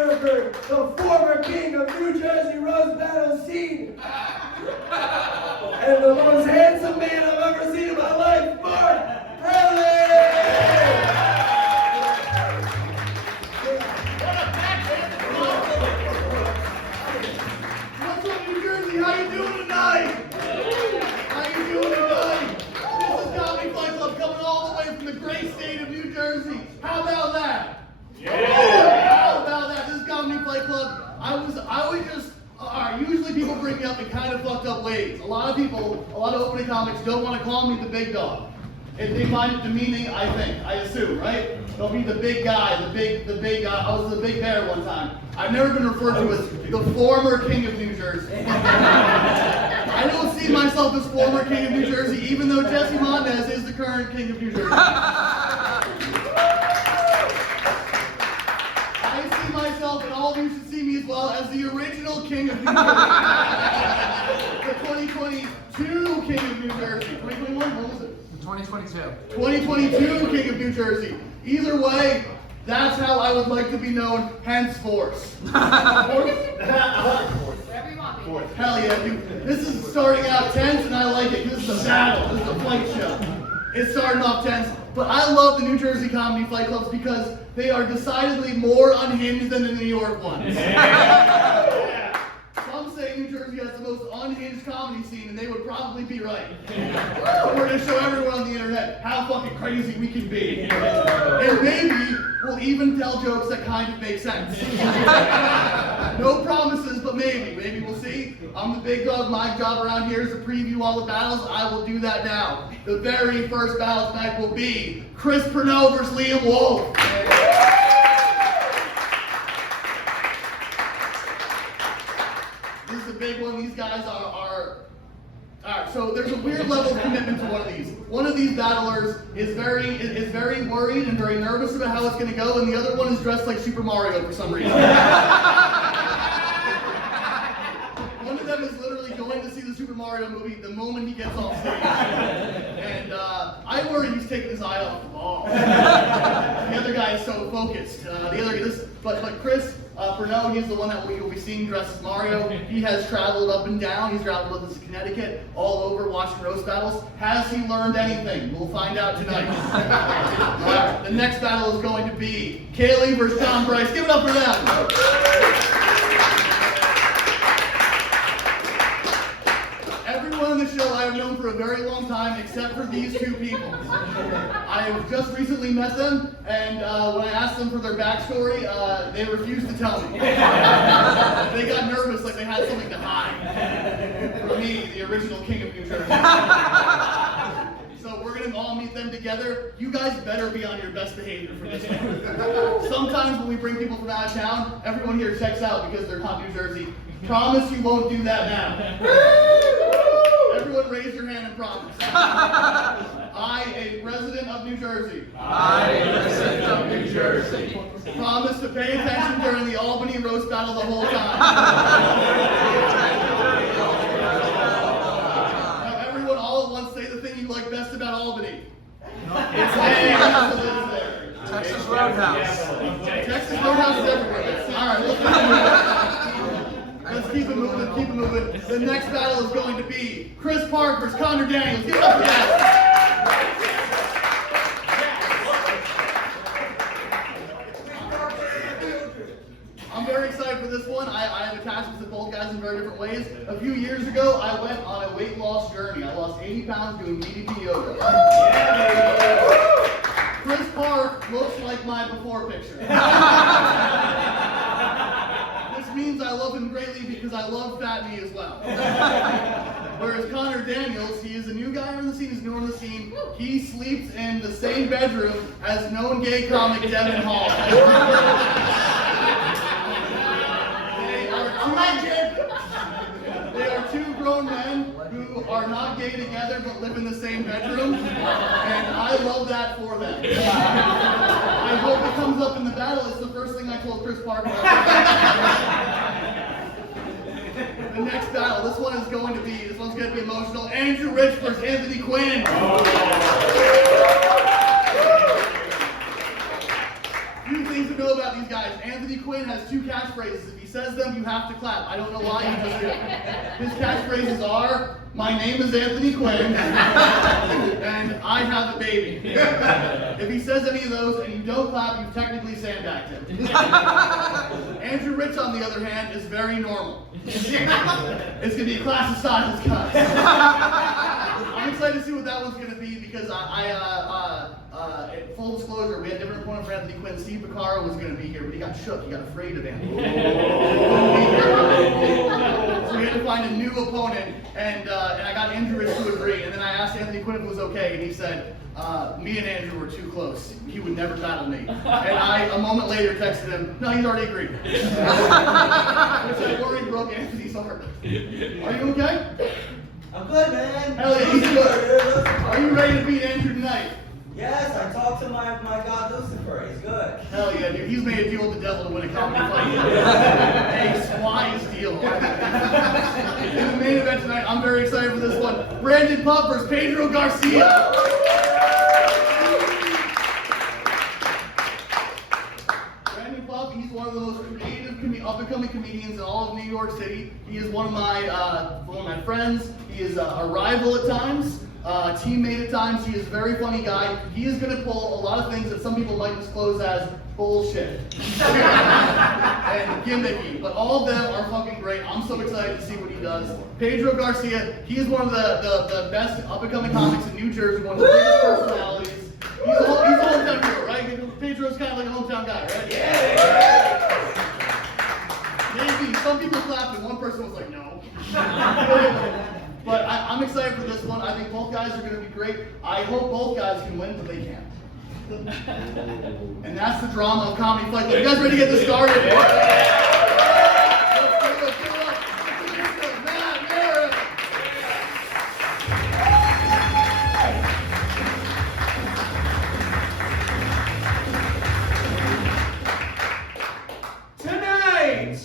UNDERCARD, the former king of New Jersey roast battle scene. And the most handsome man I've ever seen in my life, Mark Henely! What's up, New Jersey? How you doing tonight? How you doing tonight? This is Comedy Fight Club coming all the way from the great state of New Jersey. How about that? How about that? This is Comedy Fight Club. I always just, usually people bring me up in kind of fucked up ways. A lot of opening comics don't want to call me the big dog. If they find it demeaning, I assume, right? They'll be the big guy, the big guy. I was the big bear one time. I've never been referred to as the former king of New Jersey. I don't see myself as former king of New Jersey, even though Jesse Montanez is the current king of New Jersey. I see myself, and all of you should see me as well, as the original king of New Jersey. The 2022 king of New Jersey. 2021? What was it? 2022. 2022 king of New Jersey. Either way, that's how I would like to be known henceforth. Whatever you want, baby. Hell yeah, dude. This is starting out tense, and I like it. This is a battle. This is a fight show. It's starting off tense, but I love the New Jersey comedy fight clubs because they are decidedly more unhinged than the New York ones. Some say New Jersey has the most unhinged comedy scene, and they would probably be right. We're going to show everyone on the internet how fucking crazy we can be. And maybe we'll even tell jokes that kind of make sense. No promises, but maybe. Maybe we'll see. I'm the big dog. My job around here is to preview all the battles. I will do that now. The very first battle tonight will be Chris Pruneau versus Wolfe. This is a big one. These guys are Alright, so there's a weird level of commitment to one of these. One of these battlers is very worried and very nervous about how it's going to go, and the other one is dressed like Super Mario for some reason. One of them is literally going to see the Super Mario movie the moment he gets off stage. And I worry he's taking his eye off the ball. The other guy is so focused. But Chris Pruneau, he's the one that you'll be seeing dressed as Mario. He has traveled up and down. He's traveled with us to Connecticut, all over watching roast battles. Has he learned anything? We'll find out tonight. The next battle is going to be Kailey versus Bryce. Give it up for them. Everyone on the show I have known for a very long time, except for these two people. I have just recently met them, and when I asked them for their backstory, they refused to tell me. They got nervous, like they had something to hide. For me, the original king of New Jersey. So we're gonna all meet them together. You guys better be on your best behavior for this one. Sometimes when we bring people from out of town, everyone here checks out because they're not New Jersey. Promise you won't do that now. Everyone raise your hand and promise. I, a resident of New Jersey. Promise to pay attention during the Albany roast battle the whole time. Now everyone all at once say the thing you like best about Albany. It's Texas Roadhouse. Texas Roadhouse is everywhere. Alright, let's keep it moving. The next battle is going to be Chris Park versus Conor Daniels. Give it up for that. I'm very excited for this one. I have attachments to both guys in very different ways. A few years ago, I went on a weight loss journey. I lost 80 pounds doing DDP yoga. Chris Park looks like my before picture. Which means I love him greatly because I love fat me as well. Whereas Conor Daniels, he is a new guy on the scene, he's new on the scene. He sleeps in the same bedroom as known gay comic Devin Hall. They are two grown men who are not gay together but live in the same bedroom, and I love that for them. I hope it comes up in the battle. It's the first thing I told Chris Park about. The next battle, this one's going to be emotional. Andrew Rich versus Anthony Quinn. Few things know about these guys. Anthony Quinn has 2 catchphrases. If he says them, you have to clap. I don't know why he just did. His catchphrases are, "My name is Anthony Quinn," and "I have a baby." If he says any of those and you don't clap, you've technically sandbagged him. Andrew Rich, on the other hand, is very normal. It's going to be a class of size cut. I'm excited to see what that one's going to be because full disclosure, we had a different opponent for Anthony Quinn. Steve Piccaro was going to be here, but he got shook. He got afraid of Anthony. So we had to find a new opponent, and I got Andrew Rich to agree. And then I asked Anthony Quinn if it was okay, and he said, me and Andrew were too close. He would never battle me. And I, a moment later, texted him, no, he's already agreed. Which I worry broke Anthony's heart. Are you okay? I'm good, man. Hell yeah, he's good. Are you ready to beat Andrew tonight? Yes, I talked to my god Lucifer. He's good. Hell yeah, dude. He's made a deal with the devil to win a comedy fight. A wise deal. In the main event tonight, I'm very excited for this one. Brandon Pup versus Pedro Garcia. Brandon Pup, he's one of the most creative up-and-coming comedians in all of New York City. He is one of my friends. He is a rival at times. Teammate at times. He is a very funny guy. He is going to pull a lot of things that some people might disclose as bullshit and gimmicky, but all of them are fucking great. I'm so excited to see what he does. Pedro Garcia, he is one of the best up-and-coming comics in New Jersey, one of the biggest personalities. He's a hometown hero, right? Pedro's kind of like a hometown guy, right? Yeah. Maybe some people clapped and one person was like, no. But I'm excited for this one. I think both guys are going to be great. I hope both guys can win, but they can't. And that's the drama of Comedy Fight Club. You guys ready to get this started? Let's give it up. Matt, Maran. Tonight,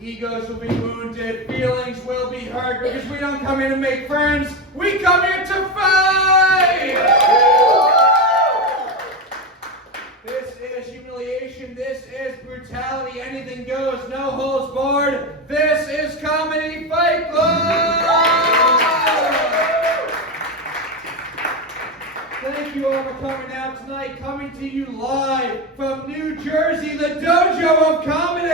egos will be wounded, feelings will be hurt, because we don't come here to make friends, we come here to fight! This is humiliation, this is brutality, anything goes, no holds barred. This is Comedy Fight Club! Thank you all for coming out tonight, coming to you live from New Jersey, the Dojo of Comedy!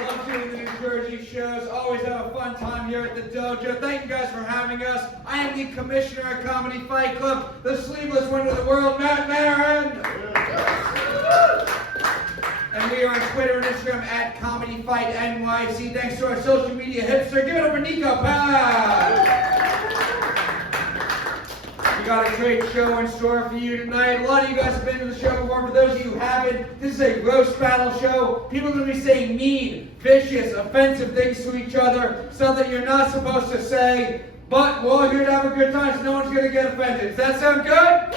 Love doing the New Jersey shows, always have a fun time here at the Dojo. Thank you guys for having us. I am the Commissioner of Comedy Fight Club, the sleeveless winner of the world, Matt Maran! And we are on Twitter and Instagram at Comedy Fight NYC. Thanks to our social media hipster. Give it up for Niko. We got a great show in store for you tonight. A lot of you guys have been to the show before. For those of you who haven't, this is a roast battle show. People are going to be saying mean, vicious, offensive things to each other, stuff that you're not supposed to say. But we're all here to have a good time, so no one's going to get offended. Does that sound good?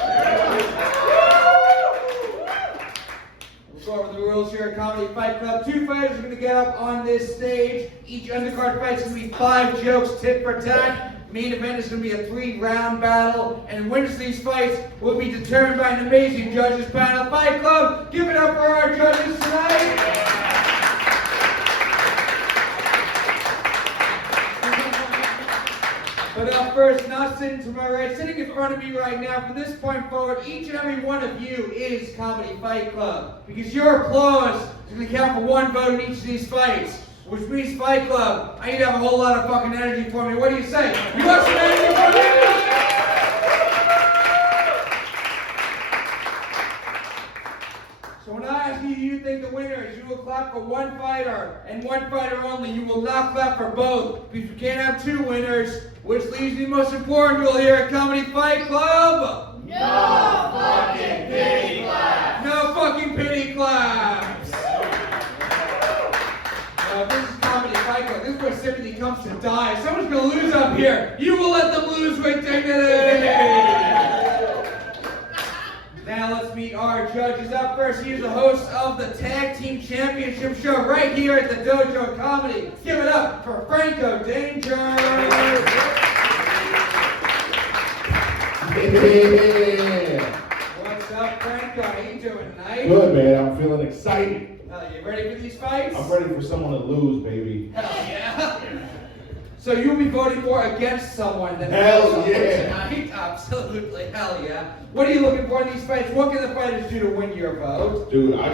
Go over the rules here at Comedy Fight Club. 2 fighters are going to get up on this stage. Each undercard fight is going to be 5 jokes, tit for tat. Main event is going to be a 3-round battle, and winners of these fights will be determined by an amazing judges panel. Fight Club, give it up for our judges tonight. But up first, not sitting to my right, sitting in front of me right now, from this point forward, each and every one of you is Comedy Fight Club. Because your applause is going to count for 1 vote in each of these fights. Which means Fight Club, I need to have a whole lot of fucking energy for me. What do you say? You want some energy for me? So when I ask you who you think the winner is, you will clap for 1 fighter, and 1 fighter only. You will not clap for both, because you can't have 2 winners, which leaves the most important rule here at Comedy Fight Club. No fucking pity claps. No fucking pity claps. This is Comedy Fight Club. This is where sympathy comes to die. If someone's going to lose up here, you will let them lose with dignity. Now let's meet our judges. Up first, he's the host of the Tag Team Championship show right here at the Dojo of Comedy. Give it up for Franco Danger. excited. You ready for these fights? I'm ready for someone to lose, baby. Hell yeah. So you'll be voting more against someone than Hell for yeah. tonight? Absolutely, hell yeah. What are you looking for in these fights? What can the fighters do to win your vote? Dude, I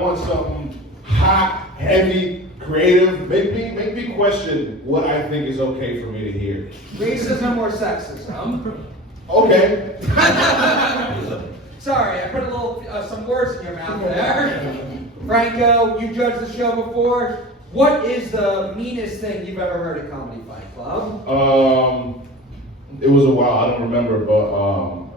want something hot, heavy, creative. Make me question what I think is okay for me to hear. Racism or sexism? Okay. Sorry, I put a little, some words in your mouth there. Franco, you judged the show before. What is the meanest thing you've ever heard at Comedy Fight Club? It was a while. I don't remember, but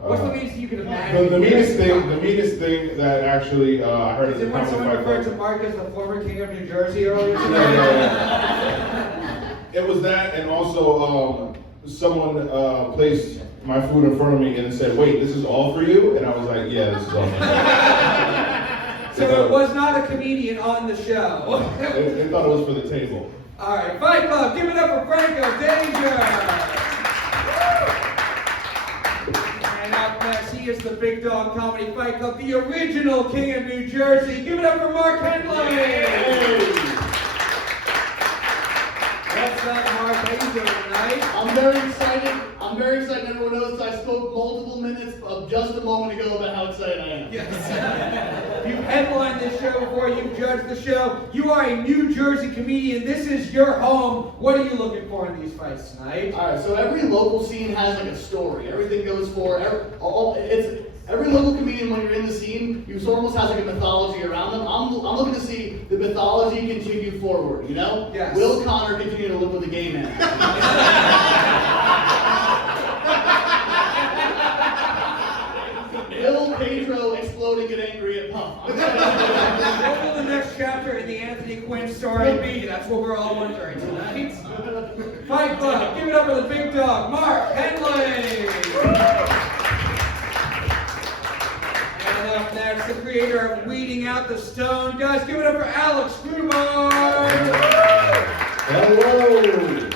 What's the meanest thing you can imagine? the meanest thing that actually I heard Is at it the when Comedy someone Fight referred to Club. Mark as the former king of New Jersey earlier today? Yeah. It was that, and also someone placed my food in front of me and said, "Wait, this is all for you?" And I was like, "Yeah, this is all for me." So it was not a comedian on the show. They thought it was for the table. All right, Fight Club, give it up for Franco Danger. And up next, he is the Big Dog Comedy Fight Club, the original king of New Jersey. Give it up for Mark Henely. What's up, Mark? How you doing tonight? I'm very excited. Everyone knows I spoke multiple minutes of just a moment ago about how excited I am. Yes. You've headlined this show before, you've judged the show. You are a New Jersey comedian. This is your home. What are you looking for in these fights tonight? All right, so every local scene has like a story. Everything goes for every local comedian. When you're in the scene, you sort of almost has like a mythology around them. I'm looking to see the mythology continue forward. You know? Yes. Will Connor continue to live with a gay man? Will Pedro explode and get angry at Puff? What will the next chapter in the Anthony Quinn story be? That's what we're all wondering tonight. Fight Club, give it up for the Big Dog, Mark Henely. And up next, the creator of Weeding Out the Stone. Guys, give it up for Alex Grubard. Hello!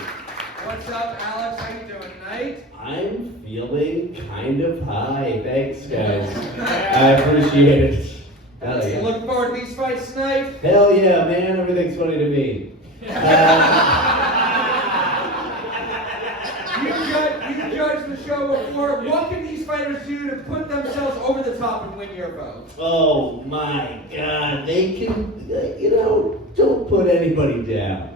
What's up, Alex? How you doing tonight? I'm feeling kind of high. Thanks, guys. I appreciate it. Hell You yeah. looking forward to these fights tonight? Hell yeah, man. Everything's funny to me. You judged the show before. What can these fighters do to put themselves over the top and win your vote? Oh my God. They can, don't put anybody down.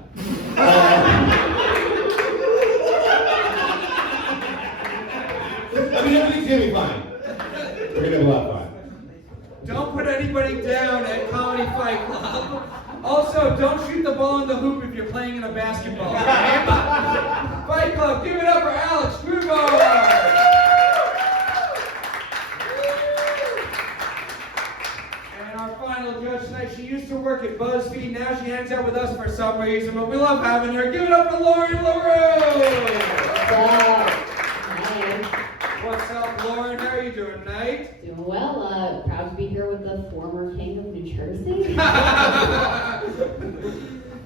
I mean, everything's gonna be fine. We're gonna have a lot of fun. Don't put anybody down at Comedy Fight Club. Also, don't shoot the ball in the hoop if you're playing in a basketball game. Fight Club, give it up for Alex Grubard. And our final judge tonight, she used to work at BuzzFeed. Now she hangs out with us for some reason, but we love having her. Give it up for Lauren Leroux. What's up, Lauren? How are you doing tonight? Doing well. Proud to be here with the former king of New Jersey.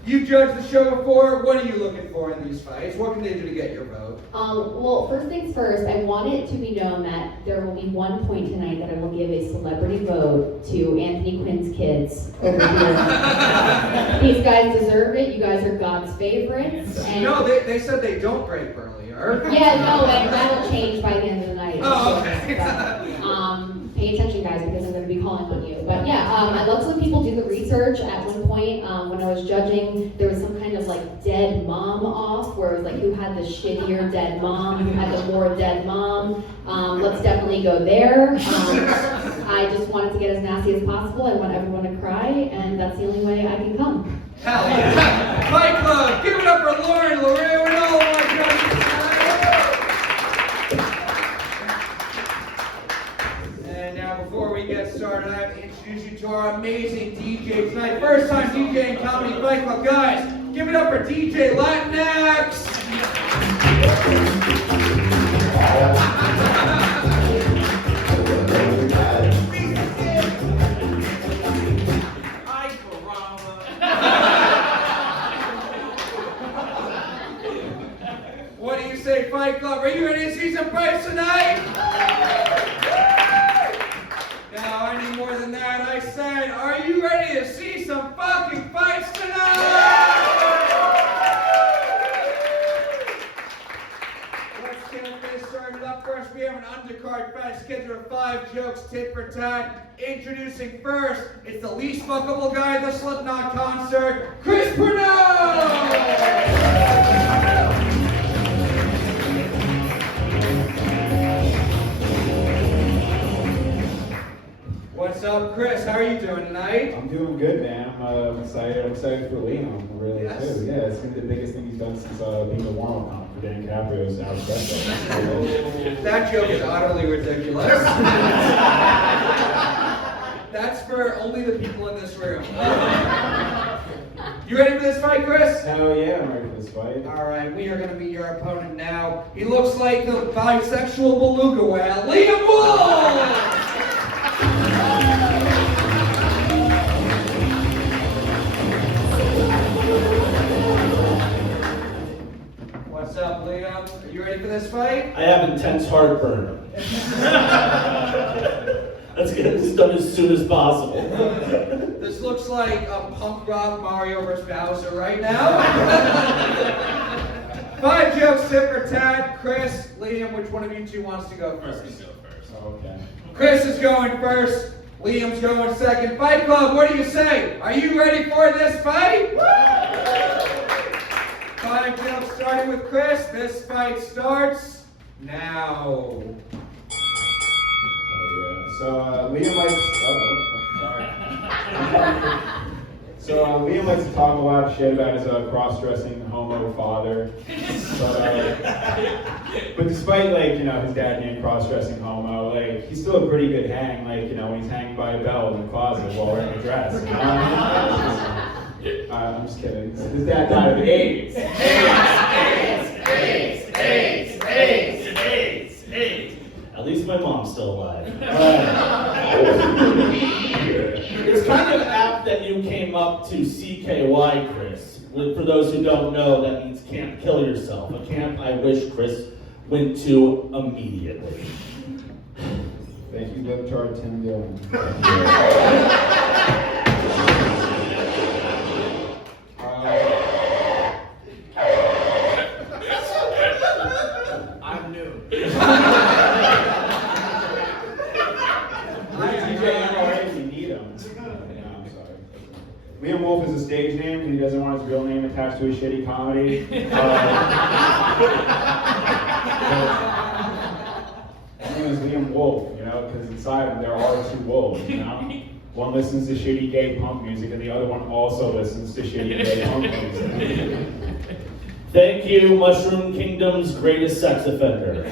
You judged the show before. What are you looking for in these fights? What can they do to get your vote? Well, first things first, I want it to be known that there will be one point tonight that I will give a celebrity vote to Anthony Quinn's kids over here. These guys deserve it. You guys are God's favorites. And No, they said they don't rape earlier. yeah, no, and that'll change by the end of the night. Oh, okay. But, pay attention, guys, because I'm going to be calling on you. But yeah, I love when people do the research. At one point, when I was judging, there was some kind of like dead mom off, where it was like who had the shittier dead mom, who had the more dead mom. Let's definitely go there. I just wanted to get as nasty as possible. I want everyone to cry, and that's the only way I can come. Hell yeah. Fight Club, give it up for Lauren Leroux and all of my judges tonight. And now, before we get started, I have to introduce you to our amazing DJ tonight. First time DJ in Comedy Fight Club. Guys, give it up for DJ Latinx. What do you say, Fight Club? Are you ready to see some fights tonight? Now, I need more than that. I said, are you fight scheduled of 5 jokes, tit for tat. Introducing first, it's the least fuckable guy at the Slipknot concert, Chris Pruneau! What's up, Chris? How are you doing tonight? I'm doing good, man. I'm excited. I'm excited for Liam. Really, Yes. too. Yeah, it's gonna be the biggest thing he's done since being the warm-up comic for Dan Caprio's Our Special. That joke is utterly ridiculous. That's for only the people in this room. You ready for this fight, Chris? Hell yeah, I'm ready for this fight. All right, we are going to meet your opponent now. He looks like the bisexual beluga whale, Liam Wolfe! What's up, Liam? Are you ready for this fight? I have intense heartburn. Let's get this done as soon as possible. This looks like a punk rock Mario vs. Bowser right now. 5 jokes, tit for tat. Chris, Liam, which one of you two wants to go first? Okay. Chris is going first. Liam's going second. Fight Club, what do you say? Are you ready for this fight? 5 jokes starting with Chris. This fight starts now. So Liam likes. Liam likes to talk a lot of shit about his cross-dressing homo father. But despite his dad being cross-dressing homo, he's still a pretty good hang. When he's hanging by a belt in the closet while wearing a dress. You know? I'm just kidding. His dad died of AIDS. AIDS. At least my mom's still alive. It's kind of apt that you came up to CKY, Chris. For those who don't know, that means Camp Kill Yourself. A camp I wish Chris went to immediately. Thank you, Libtard Tim Dillon. I'm new. Liam Wolfe is a stage name because he doesn't want his real name attached to a shitty comedy. His name is Liam Wolfe, because inside him there are 2 wolves, One listens to shitty gay punk music and the other one also listens to shitty gay punk music. Thank you, Mushroom Kingdom's greatest sex offender.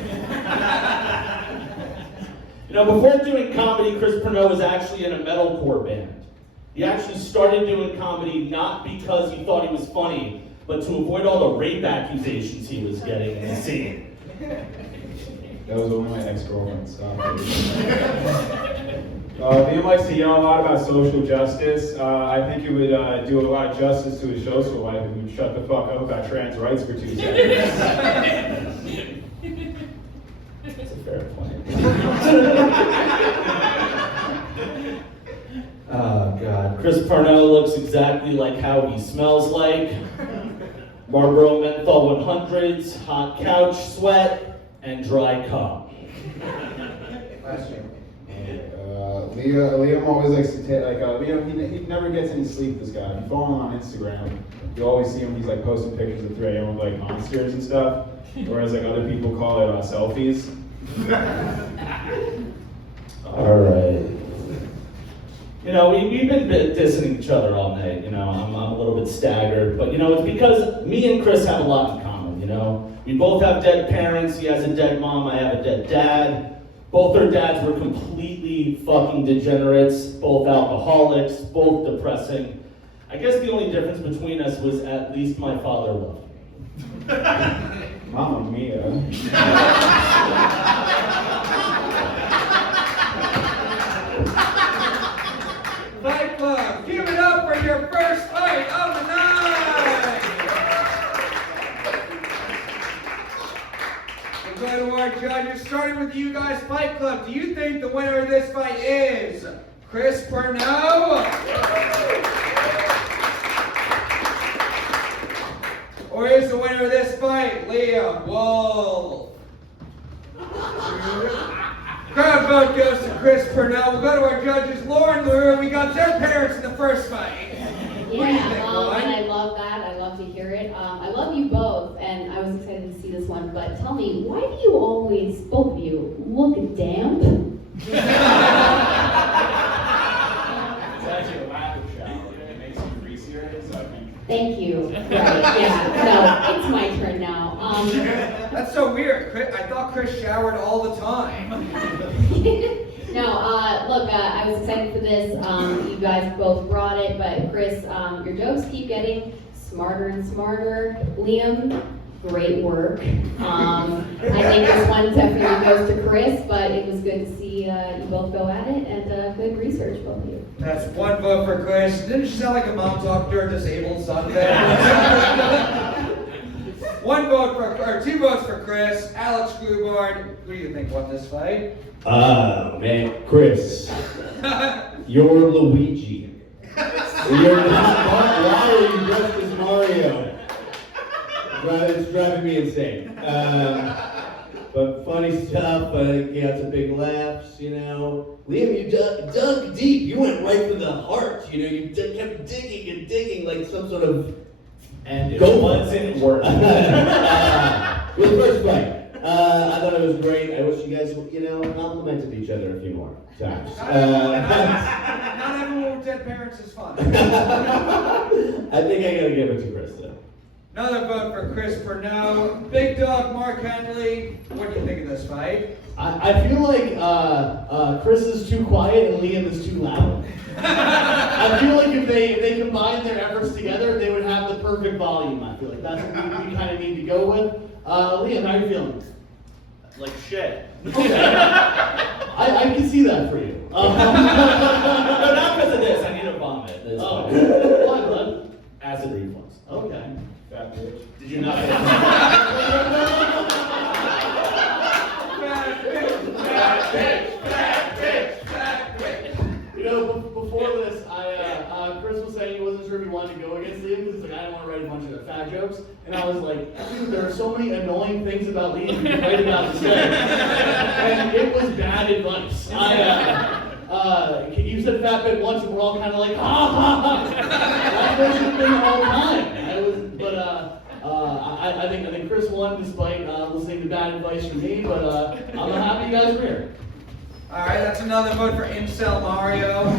Before doing comedy, Chris Pruneau was actually in a metalcore band. He actually started doing comedy not because he thought he was funny, but to avoid all the rape accusations he was getting in the scene. That was only my ex-girlfriend. Stop. Liam likes to yell a lot about social justice. I think it would do a lot of justice to his social life if he would shut the fuck up about trans rights for 2 seconds. That's a fair point. Oh, God. Chris Pruneau looks exactly like how he smells like. Marlboro Menthol 100s, hot couch sweat, and dry cum. Liam always likes to take, Liam, he never gets any sleep, this guy. If you follow him on Instagram, you always see him, he's posting pictures at 3 a.m. with monsters and stuff, whereas other people call it selfies. All right. We've been dissing each other all night. I'm a little bit staggered, but it's because me and Chris have a lot in common. We both have dead parents. He has a dead mom. I have a dead dad. Both their dads were completely fucking degenerates, both alcoholics, both depressing. I guess the only difference between us was at least my father loved me. Mamma mia. Fight Club, give it up for your first fight of the night! We'll go to our judges, starting with you guys, Fight Club. Do you think the winner of this fight is Chris Pruneau? Or is the winner of this fight Liam Wolfe? Crowd vote goes to Chris Pruneau. We'll go to our judges, Lauren, Leroux. We got their parents in the first fight. What do you think, And Lauren? I love that. I love to hear it. I love you both, and I was excited to see this one. But tell me, why do you always, both of you, look damp? It's actually a lack of shower. It makes you greasier. So Thank you. Right, yeah. So it's my turn now. That's so weird. I thought Chris showered all the time. No, look, I was excited for this. You guys both brought it, but Chris, your jokes keep getting smarter and smarter. Liam, great work. I think this one definitely goes to Chris, but it was good to see you both go at it, and good research, both of you. That's one vote for Chris. Didn't she sound like a mom talking to her disabled son there? Two votes for Chris. Alex Grubard. Who do you think won this fight? Man, Chris, you're Luigi. You're not. Why are you dressed as Mario? It's driving me insane. But funny stuff. You got some big laughs. You know, Liam, you dug deep. You went right for the heart. You know, you kept digging and digging like some sort of. And it wasn't working. With the first fight. I thought it was great. I wish you guys, complimented each other a few more times. Not everyone with dead parents is fun. I think I gotta give it to Chris though. Another vote for Chris Pruneau. Big dog Mark Henely. What do you think of this fight? I feel like Chris is too quiet and Liam is too loud. I feel like if they combined their efforts together, they would have the perfect volume. I feel like that's what we kind of need to go with. Liam, how are you feeling? Like shit. Okay. I can see that for you. No, not because of this. I need to vomit. That's Oh, fine. why, bud? Acid reflux. Okay. fat bitch. Did you not? You know, before this, Chris was saying he wasn't sure if he wanted to go against Liam because like, I didn't want to write a bunch of fat jokes. And I was like, dude, there are so many annoying things about Liam you can write about instead. And it was bad advice. You said fat bit once and we're all kind of like, ha ha ha. That wasn't the whole time. I think Chris won despite listening to bad advice from me, but I'm happy you guys were here. Alright, that's another vote for Incel Mario.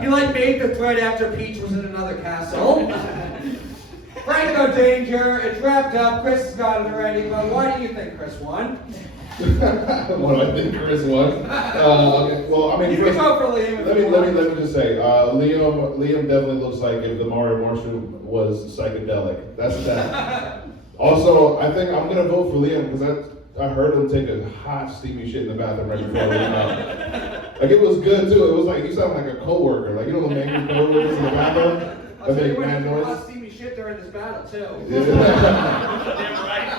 He made the thread after Peach was in another castle. Franco Danger, it's wrapped up. Chris has got it already, but why do you think Chris won? What do I think Chris won? Okay, well, I mean, You Chris, can vote for Liam if let you want. me just say, Liam definitely looks like if the Mario Marshall was psychedelic. That's that. Also, I think I'm gonna vote for Liam because I heard him take a hot, steamy shit in the bathroom right before I went out. Like, it was good, too. It was like, you sound like a coworker. Like, you know the angry coworkers in the bathroom? I'll tell you That what, make you mad hot noise? steamy shit during this battle, too. Damn right.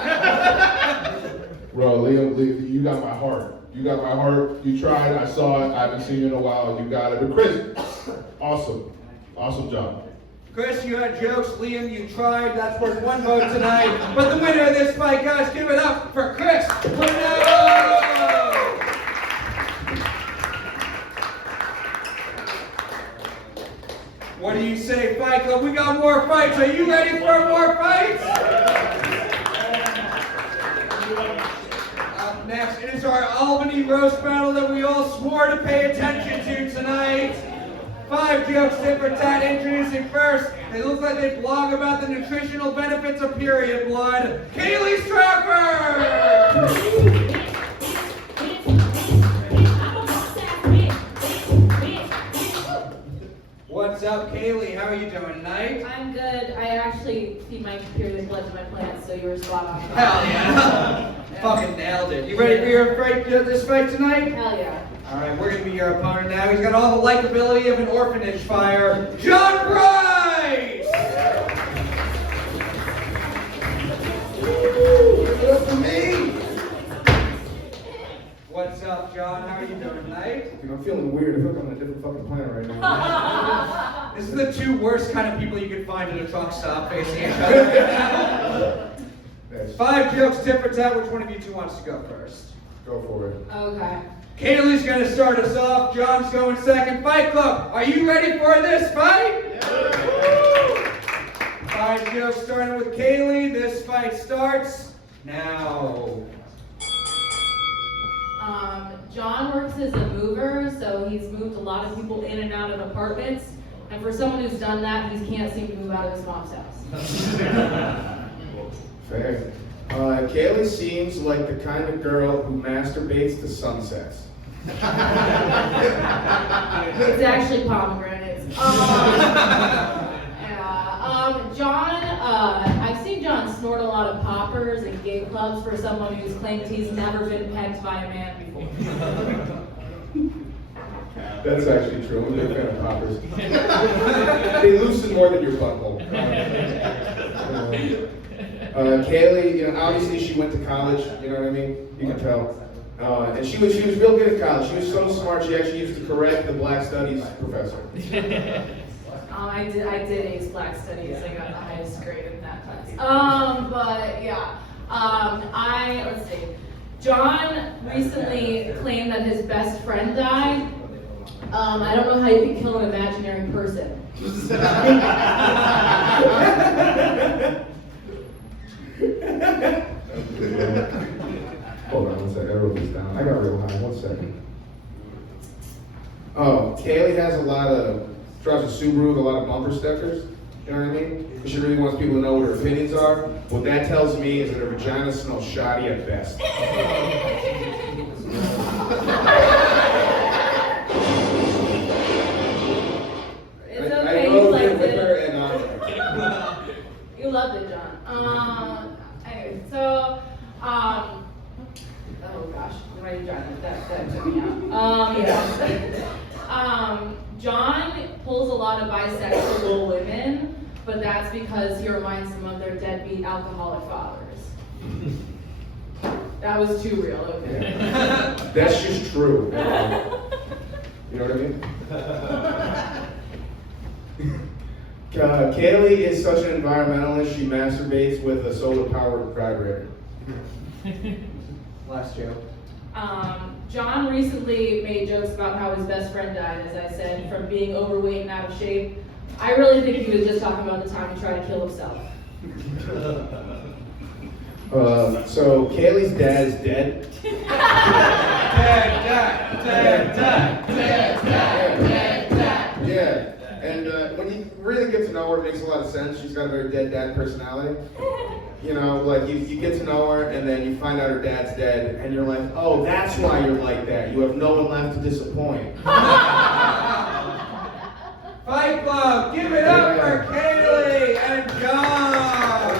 Bro, Liam, you got my heart. You got my heart. You tried. I saw it. I haven't seen you in a while. You got it. But Chris, awesome. Awesome job. Chris, you had jokes. Liam, you tried. That's worth one vote tonight. But the winner of this fight, guys, give it up for Chris Pruneau! What do you say, Fight Club? We got more fights. Are you ready for more fights? Up next, it is our Albany roast battle that we all swore to pay attention to tonight. 5 jokes, tit for tat. Introducing first, they look like they blog about the nutritional benefits of period blood. Kailey Strafford! What's up, Kailey? How are you doing tonight? I'm good. I actually feed my period blood to my plants, so you were spot on. Hell yeah! Fucking nailed it. You ready for your fight, this fight tonight? Hell yeah. All right, we're gonna be your opponent now. He's got all the likability of an orphanage fire. John Bryce! Good for me. What's up, John? How are you doing tonight? Dude, I'm feeling weird. I feel like I'm on a different fucking planet right now. This is the 2 worst kind of people you can find at a truck stop facing each other. 5 jokes, tit for tat. Which one of you 2 wants to go first? Go for it. Okay. Kailey's gonna start us off. John's going second. Fight Club, are you ready for this fight? Yeah. 5 jokes starting with Kailey. This fight starts now. John works as a mover, so he's moved a lot of people in and out of apartments. And for someone who's done that, he can't seem to move out of his mom's house. Fair. Kailey seems like the kind of girl who masturbates to sunsets. It's actually pomegranates. John, I've seen John snort a lot of poppers in gay clubs for someone who's claimed he's never been pegged by a man before. That's actually true. I'm a big fan of poppers. They loosen more than your butthole. Kailey, obviously she went to college. You know what I mean? You can tell. And she was real good at college. She was so smart. She actually used to correct the Black Studies professor. I did ace Black Studies. I got the highest grade in that class. But yeah. Let's see. John recently claimed that his best friend died. I don't know how you can kill an imaginary person. Hold on 1 second. I wrote this down. I got real high. 1 second. Oh, Kailey has drives a Subaru with a lot of bumper stickers. You know what I mean? But she really wants people to know what her opinions are. What that tells me is that her vagina smells shoddy at best. It's okay. I You wrote liked it with it. her and You loved it, John. Anyway, so, oh gosh, why are you driving? That took me out. Yeah. John pulls a lot of bisexual women, but that's because he reminds them of their deadbeat alcoholic fathers. That was too real, okay. that's just true. You know what I mean? Kailey is such an environmentalist, she masturbates with a solar-powered vibrator. Last joke. John recently made jokes about how his best friend died, as I said, from being overweight and out of shape. I really think he was just talking about the time he tried to kill himself. So Kailey's dad is dead. Dad. Yeah. And when you really get to know her, it makes a lot of sense. She's got a very dead dad personality. You know, like you get to know her and then you find out her dad's dead and you're like, oh, that's why you're like that. You have no one left to disappoint. Fight Club, give it up for Kailey and John.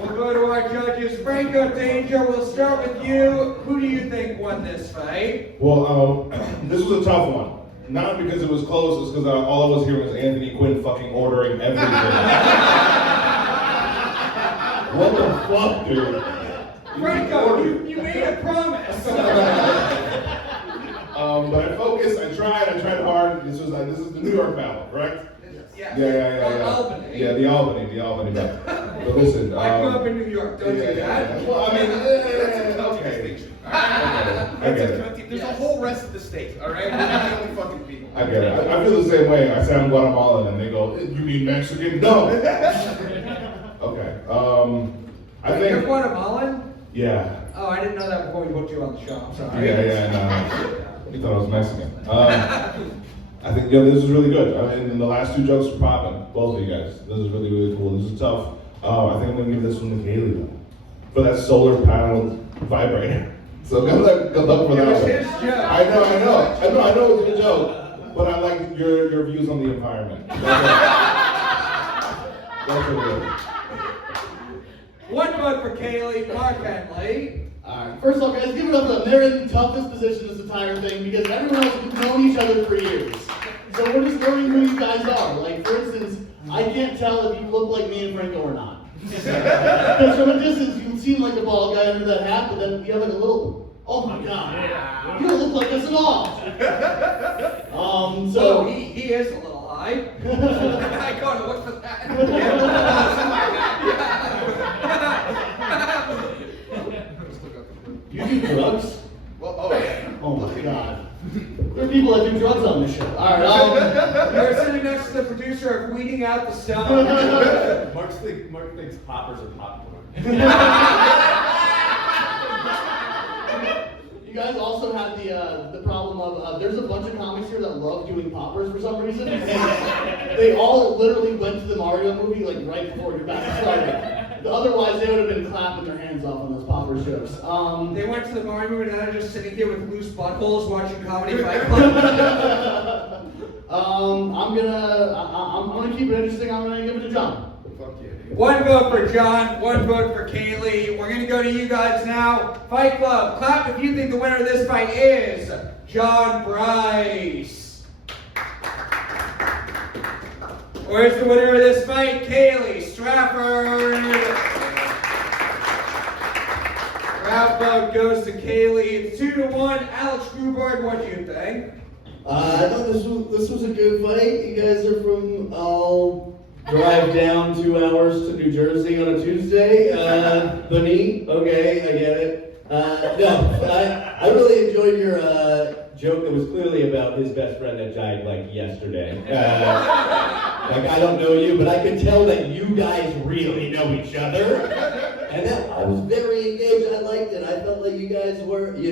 We'll go to our judges. Franco Danger, we'll start with you. Who do you think won this fight? Well, this was a tough one. Not because it was close, it's because all I was hearing was Anthony Quinn fucking ordering everything. What the fuck, dude? Franco, you made a promise. But I focused, I tried hard. This is the New York battle, right? Yeah. Albany. Yeah, the Albany battle. But listen, I grew up in New York, don't do that. Yeah. Well, I mean, okay. I get it. There's a whole rest of the state, all right? We're not the only fucking people. I get it. I feel the same way. I say I'm Guatemalan, and they go, "You mean Mexican?" No. Okay. I think You're Guatemalan? Yeah. Oh, I didn't know that before we booked you on the show. I'm sorry. Yeah. No. You thought I was Mexican. I think this is really good. I mean, the last 2 jokes were popping. Both of you guys. This is really, really cool. This is tough. I think I'm gonna give this one to Kailey though, for that solar panel vibrator. So good luck for that one. His joke. I know it's a good joke, but I like your views on the environment. That's really good. One vote for Kailey, Mark Henely. First off, guys, give it up. They're in the toughest position this entire thing because everyone else has known each other for years. So we're just learning who you guys are. Like, for instance, I can't tell if you look like me and Franco or not. Because from a distance, you seem like a bald guy under that hat, but then you have like a little, oh my god, you don't look like us at all. So he is a little high. I gotta look for that. You do drugs? Well, oh yeah. Oh my god. There are people that do drugs on this show. Alright, You're sitting next to the producer of Weeding Out the Stone. Mark thinks poppers are popcorn. You guys also have the problem of there's a bunch of comics here that love doing poppers for some reason. They all literally went to the Mario movie like right before your back started. Otherwise, they would have been clapping their hands off on those popper shows. They went to the Mario movie and now they're just sitting here with loose buttholes watching Comedy Fight Club. I'm gonna keep it interesting. I'm gonna give it to John. Fuck you, dude. One vote for John, one vote for Kailey. We're gonna go to you guys now. Fight Club, clap if you think the winner of this fight is John Bryce. Where's the winner of this fight? Kailey, Strafford. Crowd vote goes to Kailey. It's 2-1. Alex Grubard, what do you think? I thought this was a good fight. You guys are from, I'll drive down 2 hours to New Jersey on a Tuesday. Bunny, okay, I get it. No, I really enjoyed your joke that was clearly about his best friend that died like yesterday. Like, I don't know you, but I can tell that you guys really know each other. And I was very engaged. I liked it. I felt like you guys were, you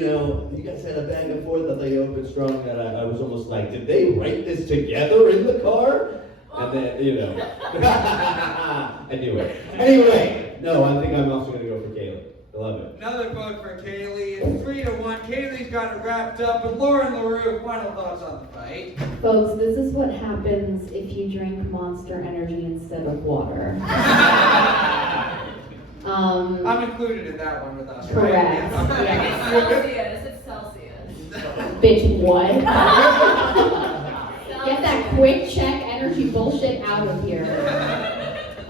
guys had a back and forth. I thought you opened strong. That I was almost like, did they write this together in the car? And then, I knew it. Anyway, no, I think I'm also going to go for Kailey. I love it. Another vote for Kailey. It's 3-1. Kailey's got it wrapped up. But Lauren Leroux, final thoughts on the fight. Folks, this is what happens if you drink Monster Energy instead of water. I'm included in that one with us, right? Correct. Yeah. It's Celsius. Bitch, what? Get that quick check energy bullshit out of here.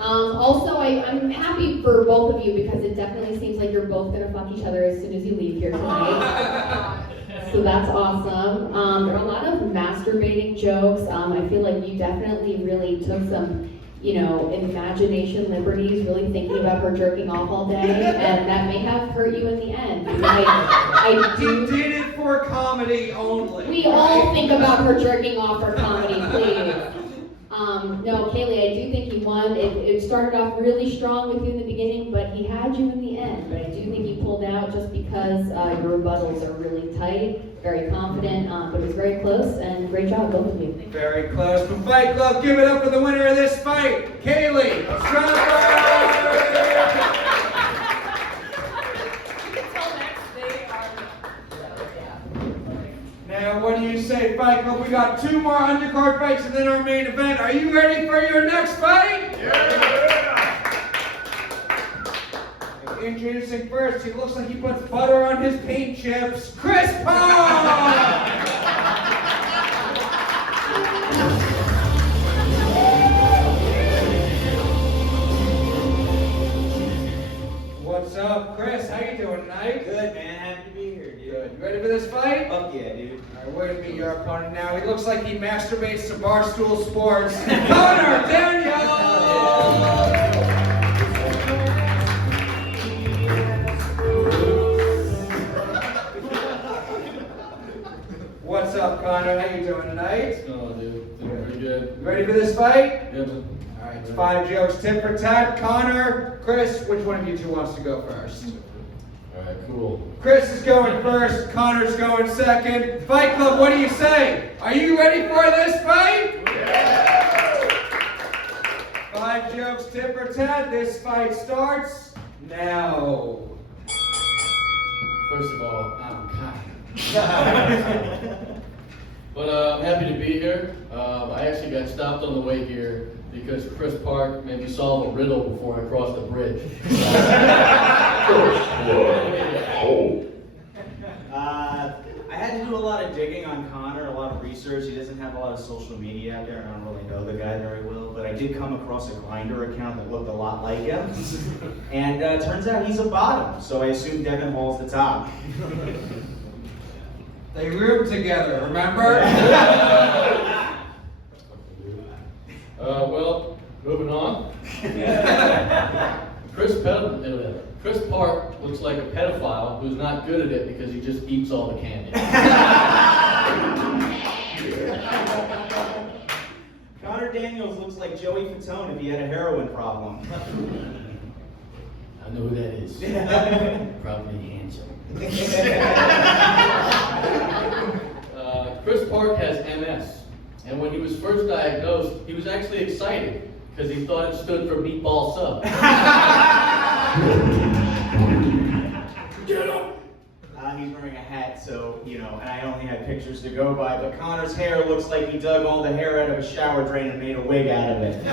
Also, I'm happy for both of you because it definitely seems like you're both gonna fuck each other as soon as you leave here tonight. So that's awesome. There are a lot of masturbating jokes. I feel like you definitely really took some, imagination liberties, really thinking about her jerking off all day, and that may have hurt you in the end. I do. You did it for comedy only. We all think about her jerking off for comedy, please. No, Kailey, I do think you won. It started off really strong with you in the beginning, but he had you in the end. But I do think you pulled out just because your rebuttals are really tight, very confident, but it was very close, and great job, both of you. Very close. But Fight Club, give it up for the winner of this fight, Kailey Strafford! Now, what do you say, Fight Club? We got 2 more undercard fights and then our main event. Are you ready for your next fight? Yeah! Introducing first, he looks like he puts butter on his paint chips, Chris Paul! What's up, Chris? How you doing tonight? Good, man. Happy to be here, dude. Good. You ready for this fight? Fuck yeah, dude. All right, we're gonna meet your opponent now. He looks like he masturbates to Barstool Sports. Connor Daniel! What's up, Connor? How you doing tonight? Oh, dude. Doing pretty good. You ready for this fight? Yeah, man. All right, it's 5 jokes, tit for tat. Connor, Chris, which one of you two wants to go first? Alright, cool. Chris is going first, Connor's going second. Fight Club, what do you say? Are you ready for this fight? Yeah! 5 jokes, tit for tat. This fight starts now. First of all, I'm kind. But I'm happy to be here. I actually got stopped on the way here because Chris Park made me solve a riddle before I crossed the bridge. I had to do a lot of digging on Connor, a lot of research. He doesn't have a lot of social media out there, and I don't really know the guy very well. But I did come across a Grindr account that looked a lot like him. And turns out he's a bottom, so I assume Devin Hall's the top. They roomed together, remember? Well, moving on. Chris Park looks like a pedophile who's not good at it because he just eats all the candy. Connor Daniels looks like Joey Fatone if he had a heroin problem. I know who that is. Probably handsome. Chris Park has MS, and when he was first diagnosed, he was actually excited because he thought it stood for meatball sub. Get up! He's wearing a hat, so, you know, and I only had pictures to go by, but Connor's hair looks like he dug all the hair out of a shower drain and made a wig out of it.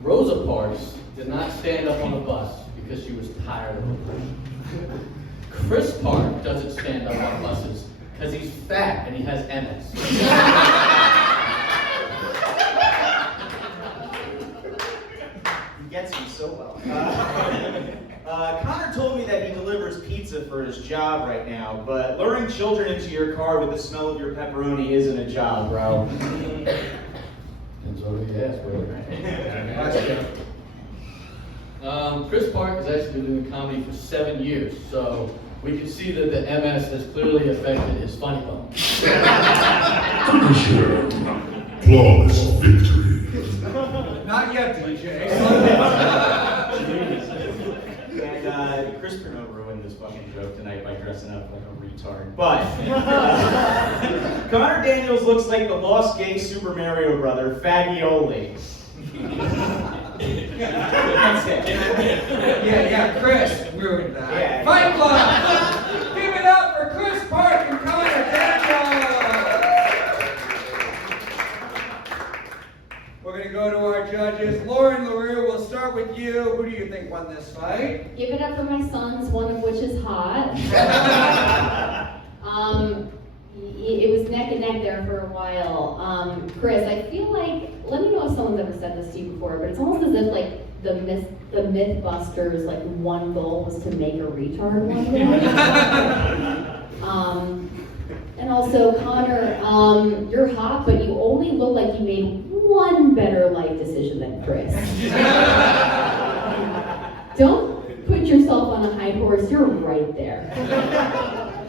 Rosa Parks did not stand up on a bus because she was tired of it. Chris Park doesn't stand up on buses because he's fat and he has MS. He gets me so well. Connor told me that he delivers pizza for his job right now, but luring children into your car with the smell of your pepperoni isn't a job, bro. That's what he asked, bro. Chris Park has actually been doing comedy for 7 years, so we can see that the MS has clearly affected his funny bone. Finisher. Flawless victory. Not yet, DJ. And Chris Pruneau ruined this fucking joke tonight by dressing up like a retard. But Connor Daniels looks like the lost gay Super Mario brother, Fagioli. That's it. Yeah, Chris ruined that. Yeah. Fight Club! Give it up for Chris Park and Connor Daniels! We're going to go to our judges. Lauren Leroux, we'll start with you. Who do you think won this fight? Give it up for my sons, one of which is hot. It was neck and neck there for a while. Chris, I feel like, let me know if someone's ever said this to you before, but it's almost as if like the Mythbusters, like one goal was to make a retard one day. And also, Connor, you're hot, but you only look like you made one better life decision than Chris. Don't put yourself on a high horse, you're right there.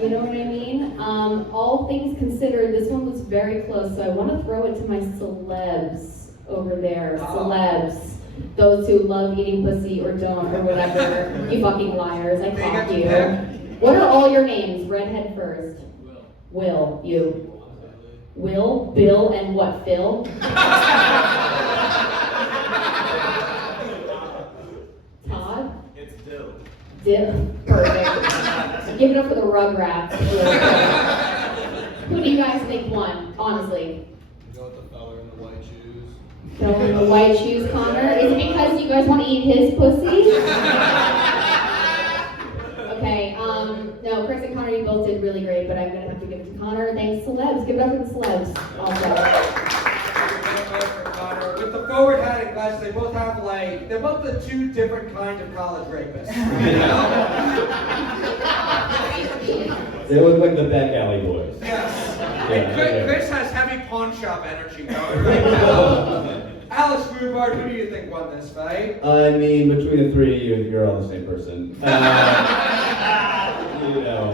You know what I mean? All things considered, this one was very close, so I want to throw it to my celebs over there. Celebs. Those who love eating pussy or don't or whatever. You fucking liars, I caught you. What are all your names? Redhead first. Will, you. Will, Bill, and what, Phil? Todd? It's Dill. Dill, perfect. Give it up for the Rugrats. Who do you guys think won, honestly? Go with the fella in the white shoes. Fell in the white shoes, Connor? Is it because you guys want to eat his pussy? Okay, no, Chris and Connor, you both did really great, but I'm going to have to give it to Connor. Thanks, celebs. Give it up for the celebs also. With the forward hat and glasses, they both have like, they're both the two different kinds of college rapists. You know? They look like the back alley boys. Yes. Yeah, Chris has heavy pawn shop energy going right now. Alex Grubard, who do you think won this fight? I mean, between the three of you, you're all the same person. You know,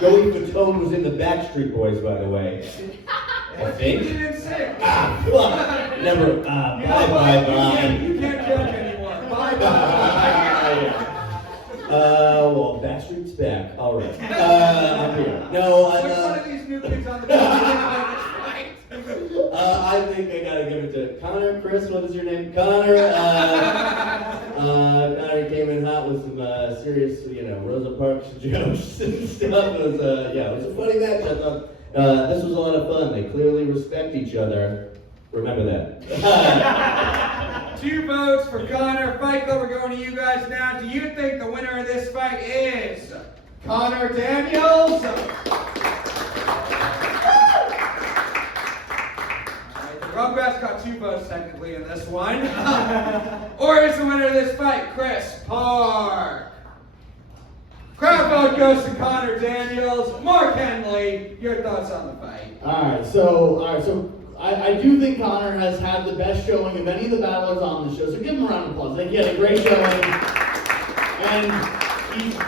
Joey Fatone was in the Backstreet Boys, by the way. I think. He didn't sing. Never. Bye. You can't judge anymore. Bye. Well, Backstreet's back. All right. I'm here. No, Which one of these new kids on the board? I think I gotta give it to Connor. Chris, what is your name? Connor. Connor came in hot with some serious, Rosa Parks jokes and stuff. It was, it was a funny match. I thought this was a lot of fun. They clearly respect each other. Remember that. 2 votes for Connor. Fight Club, we're going to you guys now. Do you think the winner of this fight is Connor Daniels? Rugrats got 2 votes technically in this one. Or is the winner of this fight Chris Park? Crowd vote goes to Connor Daniels. Mark Henely, your thoughts on the fight? Alright, so I do think Connor has had the best showing of any of the battlers on the show, so give him a round of applause. I think he had a great showing, and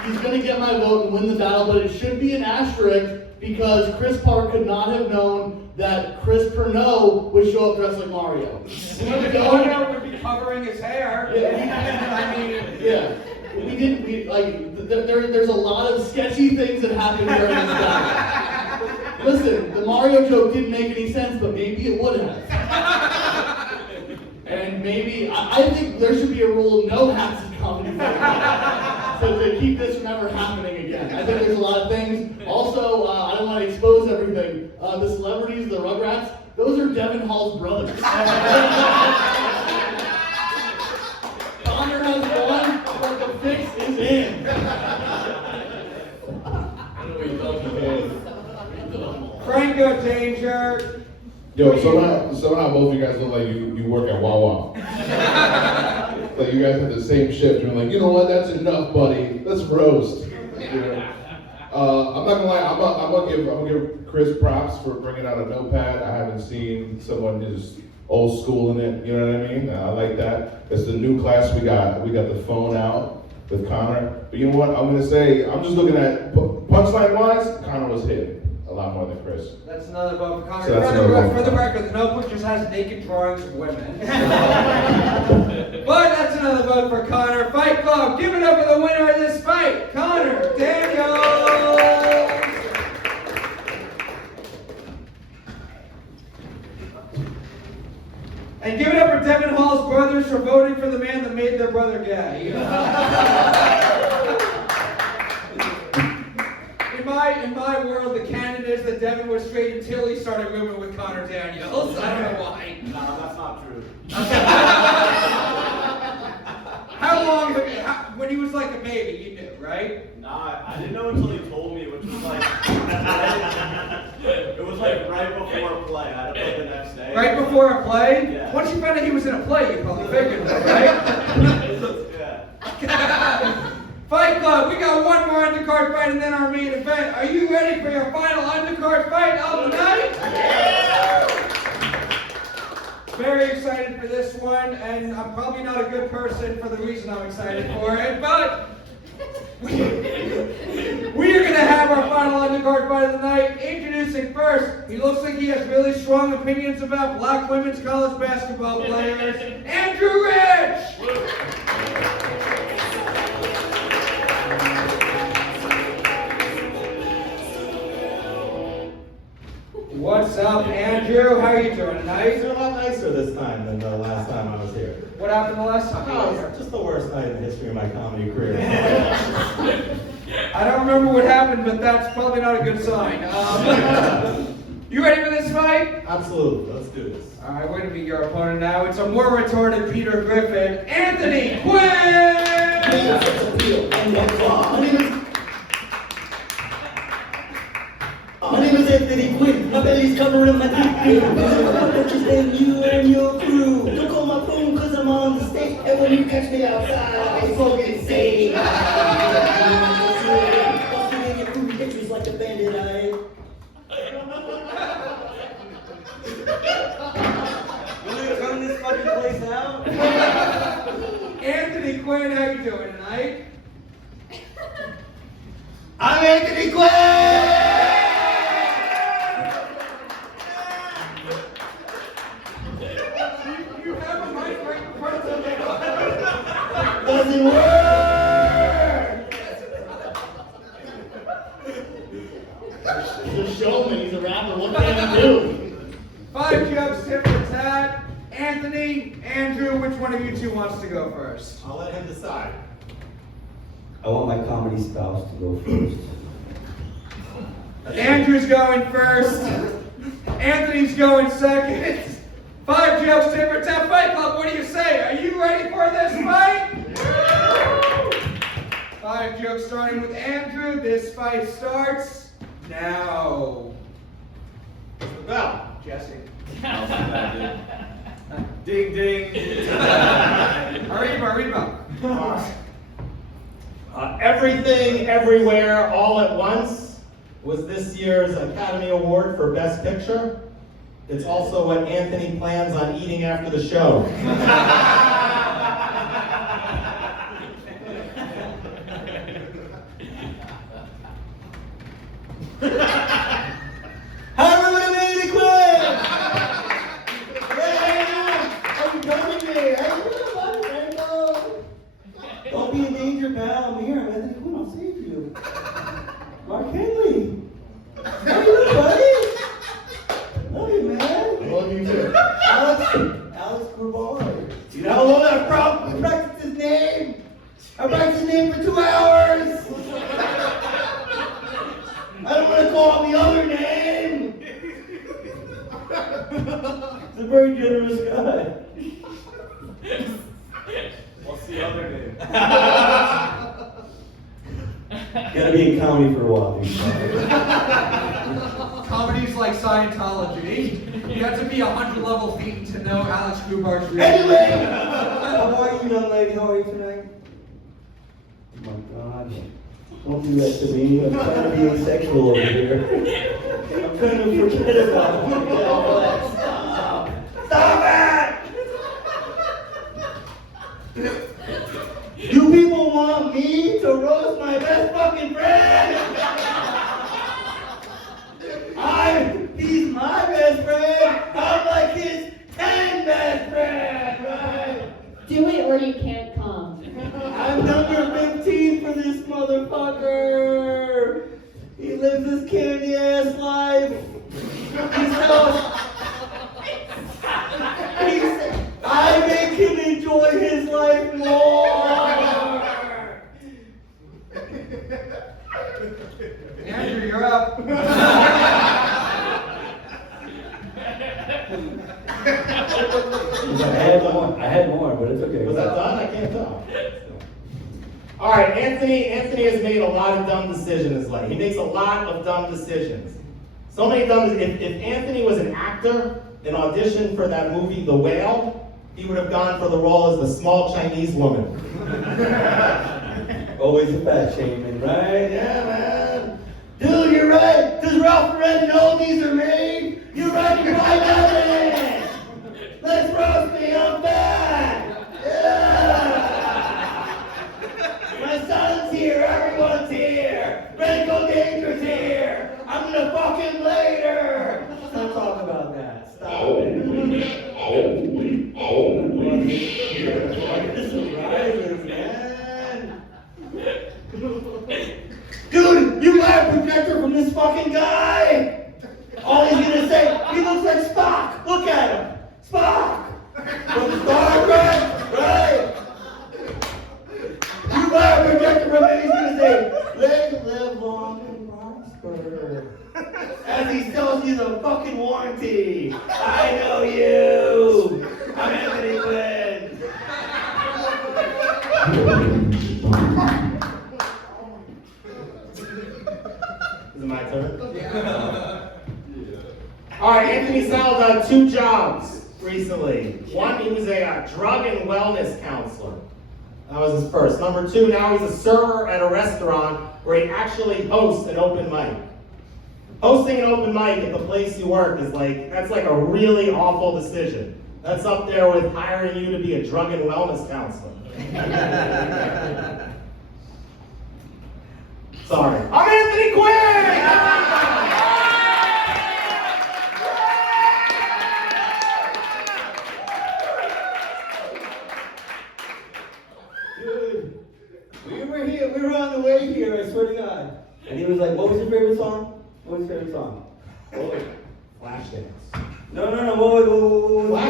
he's going to get my vote and win the battle, but it should be an asterisk because Chris Park could not have known that Chris Pruneau would show up dressed like Mario. Mario would be covering his hair. There's a lot of sketchy things that happened during this battle. Listen, the Mario joke didn't make any sense, but maybe it would have. And maybe, I think there should be a rule, no hats in comedy. So to keep this from ever happening again. I think there's a lot of things. Also, I don't want to expose everything. The celebrities, the Rugrats, those are Devin Hall's brothers. Connor has won, but the fix is in. Franco Danger. Yo, somehow both of you guys look like you work at Wawa. Like you guys have the same shift. You're like, you know what? That's enough, buddy. Let's roast. You know? I'm not gonna lie. I'm gonna give Chris props for bringing out a notepad. I haven't seen someone just old school in it. You know what I mean? I like that. It's the new class we got. We got the phone out with Connor. But you know what? I'm gonna say I'm just looking at punchline wise. Connor was hit a lot more than Chris. That's another vote for Connor. So that's another vote For the record, the notebook just has naked drawings of women. But that's another vote for Connor. Fight Club, give it up for the winner of this fight, Connor Daniels. And give it up for Devin Hall's brothers for voting for the man that made their brother gay. In my world, the canon is that Devin was straight until he started rooming with Connor Daniels. I don't know why. No, that's not true. How long, when he was like a baby, you knew, right? Nah, I didn't know until he told me, which was like, it was like right before a play. I had to play the next day. Right before a play? Yeah. Once you found out he was in a play, you probably figured that, right? Yeah. Fight Club, we got one more undercard fight and then our main event. Are you ready for your final undercard fight of the night? Yeah! Very excited for this one, and I'm probably not a good person for the reason I'm excited for it, but we are going to have our final undercard fight of the night. Introducing first, he looks like he has really strong opinions about black women's college basketball players, Andrew Rich! What's up, Andrew? How are you doing tonight? It's a lot nicer this time than the last time I was here. What happened the last time? Oh, just the worst night in the history of my comedy career. I don't remember what happened, but that's probably not a good sign. You ready for this fight? Absolutely. Let's do this. All right, we're going to be your opponent now. It's a more retarded Peter Griffin, Anthony Quinn! My name is Anthony Quinn. My belly's covering my dick. Don't you stand you and your crew. Don't call my phone cause I'm on the stage. And when you catch me outside, I fucking insane. I'll see in your crew pictures like a bandit I am. Will you come this fucking place out? Anthony Quinn, how you doing tonight? I'm Anthony Quinn! Doesn't work! He's a showman, he's a rapper, what can he do? 5 jokes, tip for tat. Anthony, Andrew, which one of you two wants to go first? I'll let him decide. I want my comedy spouse to go first. Andrew's going first. Anthony's going second. 5 jokes, tip for tat. Fight Club, what do you say? Are you ready for this fight? 5 jokes starting with Andrew. This fight starts now. What's the bell? Jesse. Ding ding. Arriba. Everything, Everywhere, All at Once was this year's Academy Award for Best Picture. It's also what Anthony plans on eating after the show. How everybody made it, Quinn? Hey, how you coming here? How you doing, buddy? Franco? Don't be in danger, pal. I'm here. I'm Anthony Quinn. I'll save you. Mark Henely. How you doing, buddy? Love you, man. Love you too. Alex Grubard. You know what? I practiced his name. I practiced his name for 2 hours. I don't want to call him the other name. He's a very generous guy. What's the other name? Gotta be in comedy for a while, dude. Comedy's like Scientology. You have to be 100 level feet to know Alex Grubard's real. Anyway, how are you, young lady? How are you tonight? Oh my God. Don't do that to me. I'm trying to be asexual over here. I'm trying to forget about all that stuff. Stop it! You people want me to roast my best fucking friend? He's my best friend. I'm like his 10 best friend, right? Do it or you can't come. I'm number 15 for this motherfucker. He lives his candy ass life. I make him enjoy his life more. Andrew, you're up. I had more, but it's okay. Was that done? I can't tell. All right, Anthony has made a lot of dumb decisions lately. He makes a lot of dumb decisions. So many dumb decisions. If Anthony was an actor and auditioned for that movie, The Whale, he would have gone for the role as the small Chinese woman. Always a fat shaming, right? Yeah, man. Dude, you're right. Does Ralph Lauren know these are made? You're right. You're right about it. Let's roast me. I'm back. Yeah. My son's here. Everyone's here. Franco Danger's here. I'm gonna fuck him later. Let's talk about that. Stop it. Surprises, man. Dude, you got a projector from this fucking guy? All he's gonna say, he looks like Spock. Look at him. Spock. From Star Trek, right? You got a projector from him, he's gonna say, live long and prosper. As he sells you the fucking warranty. I know you. I'm Anthony Quinn. Is it my turn? All right, Anthony held 2 jobs recently. One, he was a drug and wellness counselor. That was his first. Number 2, now he's a server at a restaurant where he actually hosts an open mic. Hosting an open mic at the place you work is that's like a really awful decision. That's up there with hiring you to be a drug and wellness counselor. Sorry. I'm Anthony Quinn! Dude, we were on the way here, I swear to God. And he was like, what was your favorite song? What was your favorite song? What was it? Flashdance. No, what was the word?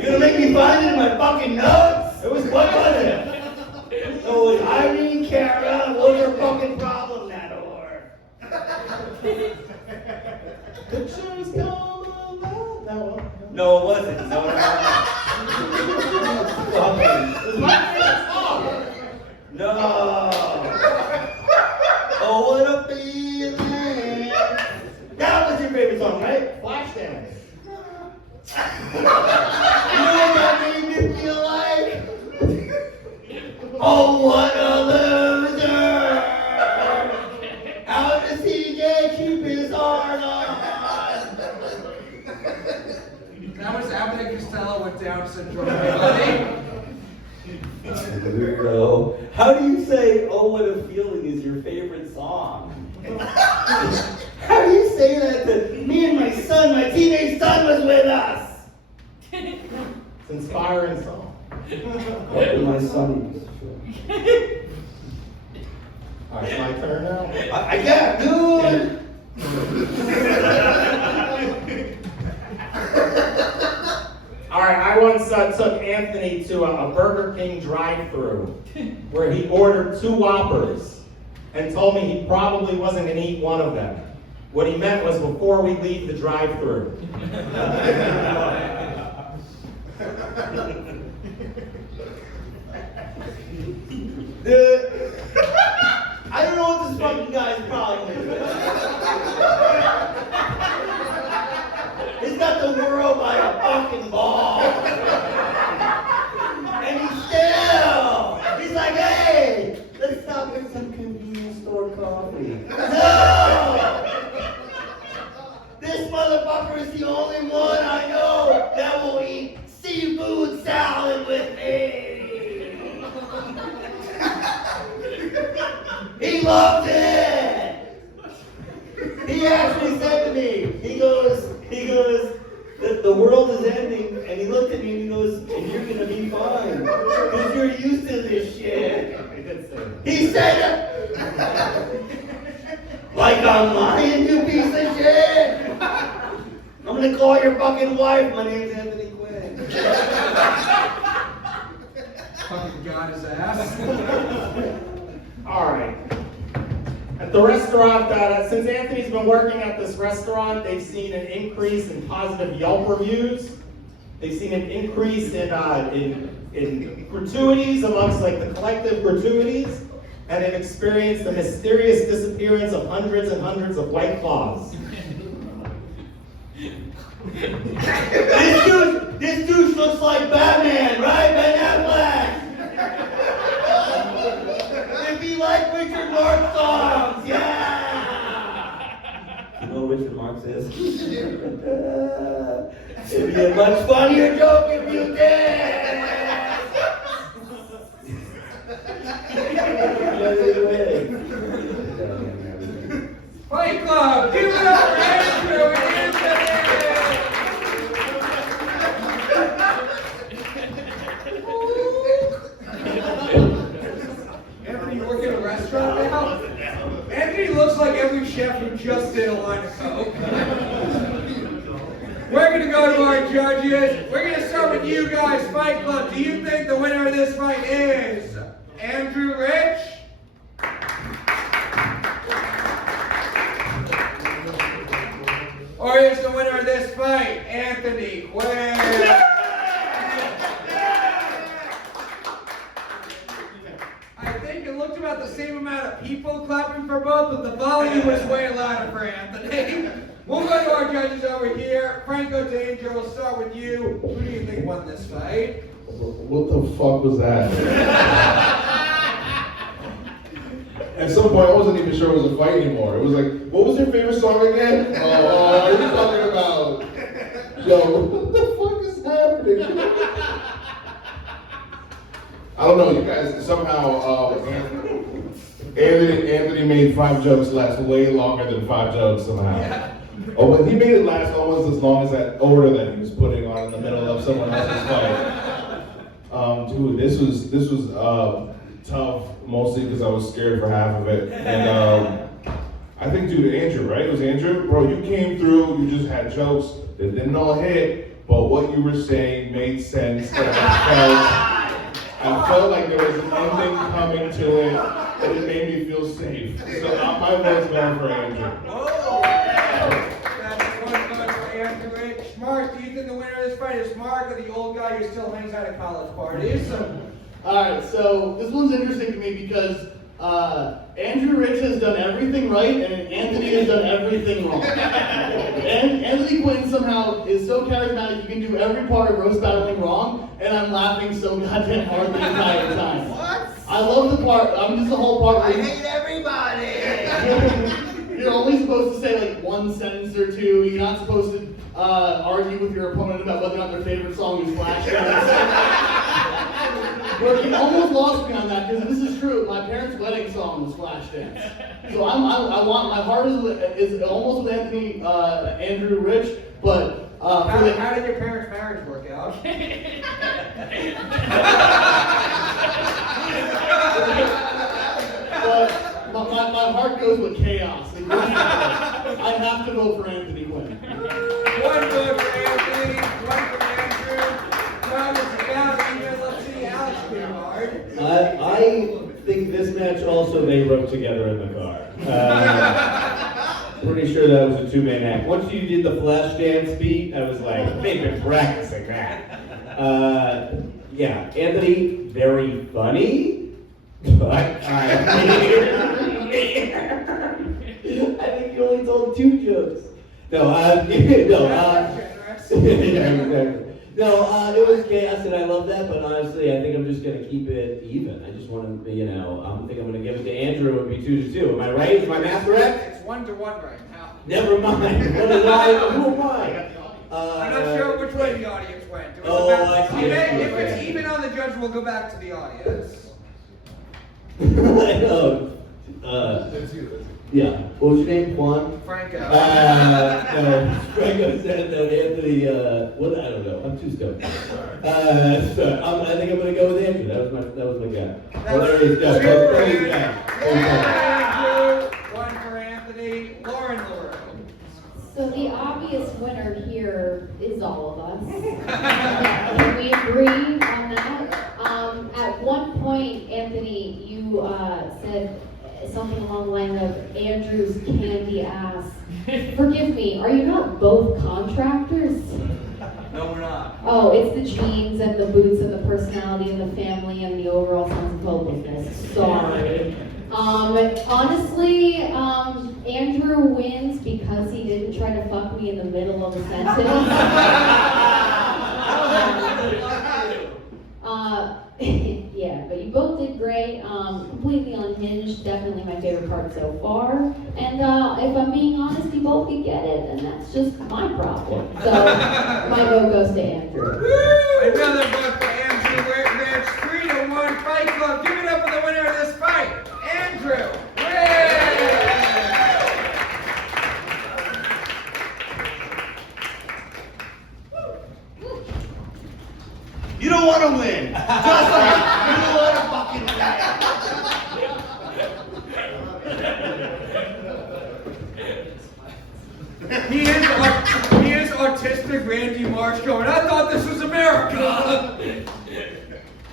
You're gonna make me find it in my fucking notes? What was it? It was Irene Cara, what's her fucking problem, that whore? Pictures come alive. That one. No, it wasn't. No. It's my favorite song. No. Oh, what a feeling. That was your favorite song, right? Flashdance. You know what that made me feel like? Down syndrome, buddy. Weirdo. How do you say "Oh What a Feeling" is your favorite song? How do you say that to me and my son? My teenage son was with us. It's inspiring song. What did my son used to All right, my turn now. I got good. All right, I once took Anthony to a Burger King drive-thru where he ordered 2 Whoppers and told me he probably wasn't going to eat one of them. What he meant was before we leave the drive-thru. I don't know what this fucking guy's problem is. He's got the world by a fucking ball. And he's like, hey, let's stop at some convenience store coffee. No! This motherfucker is the only one I know that will eat seafood salad with me. He loved it. He actually said to me, he goes, the world is ending, and he looked at me and he goes, and you're gonna be fine, because you're used to this shit. He said it. Like I'm lying, you piece of shit. I'm gonna call your fucking wife. My name's Anthony Quinn. Fucking got his ass. All right. At the restaurant, since Anthony's been working at this restaurant, they've seen an increase in positive Yelp reviews. They've seen an increase in gratuities amongst like the collective gratuities, and they've experienced the mysterious disappearance of hundreds and hundreds of White Claws. This douche looks like Batman, right? Ben Affleck. If he liked Richard Marx songs, yeah. You know what Richard Marx is? It'd be a much funnier joke if you did. Fight Club, give it up for Andrew and Anthony! Anthony, you work in a restaurant now? Anthony looks like every chef who just did a line of coke. We're going to go to our judges. We're going to start with you guys, Fight Club. Do you think the winner of this fight is Andrew Rich? Or is the winner of this fight Anthony Quinn? I think it looked about the same amount of people clapping for both, but the volume was way louder for Anthony. We'll go to our judges over here. Franco Danger, we'll start with you. Who do you think won this fight? What the fuck was that? At some point, I wasn't even sure it was a fight anymore. It was like, what was your favorite song again? Oh, what are you talking about? Yo, what the fuck is happening? I don't know, you guys somehow, Anthony made 5 jokes last way longer than 5 jokes somehow. Yeah. Oh, but he made it last almost as long as that order that he was putting on in the middle of someone else's fight. Dude, this was tough, mostly because I was scared for half of it. And I think, dude, Andrew, right? It was Andrew? Bro, you came through, you just had jokes that didn't all hit, but what you were saying made sense. And I felt like there was an ending coming to it, and it made me feel safe. So my vote's going for Andrew. That's one vote for Andrew Rich. Mark, do you think the winner of this fight is Mark or the old guy who still hangs out at college parties? Alright, so this one's interesting to me because Andrew Rich has done everything right and Anthony has done everything wrong. And Anthony Quinn somehow is so charismatic, you can do every part of roast battling wrong, and I'm laughing so goddamn hard the entire time. What? I love the part, just the whole part where I hate everybody! You're only supposed to say like one sentence or two, you're not supposed to argue with your opponent about whether or not their favorite song is Flashdance. But you almost lost me on that because this is true. My parents' wedding song was Flashdance. So I want my heart is almost with Andrew Rich, but how did your parents' marriage work out? But my heart goes with chaos. I have to vote for Anthony Quinn. One vote for Anthony, one for Andrew. Now this is down here. Let's see Alex Grubard. I think this match also they wrote together in the car. Pretty sure that was a two-man act. Once you did the Flashdance beat, I was like, they've been practicing that. Yeah, Anthony, very funny, but I think you only told 2 jokes. It was chaos and I love that, but honestly, I think I'm just gonna keep it even. I just want to, I think I'm gonna give it to Andrew. It would be 2-2. Am I right? Is my math correct? It's 1-1 right now. Never mind. What is I? Who am I? I'm not sure which way the audience went. I see. If it's even on the judge, we'll go back to the audience. Yeah. What was your name? Juan? Franco. No. Franco said that Anthony, what? I don't know. I'm too stoked. I think I'm going to go with Andrew. That was my guy. Well, there he goes. Andrew, one for Anthony. Lauren Leroux. So the obvious winner here is all of us. Can we agree on that? At one point, Anthony, you said something along the line of Andrew's candy ass. Forgive me, are you not both contractors? No, we're not. Oh, it's the jeans and the boots and the personality and the family and the overall sense of hopelessness. Sorry. Honestly, Andrew wins because he didn't try to fuck me in the middle of a sentence. Yeah, but you both did great. Completely unhinged, definitely my favorite part so far. And if I'm being honest, you both could get it, and that's just my problem. So my vote goes to Andrew. Another vote for Andrew Rich. 3-1 Fight Club. Give it up for the winner of this fight, Andrew Rich. You don't want to win. Just like you don't want to fucking He is autistic Randy Marsh going, I thought this was America.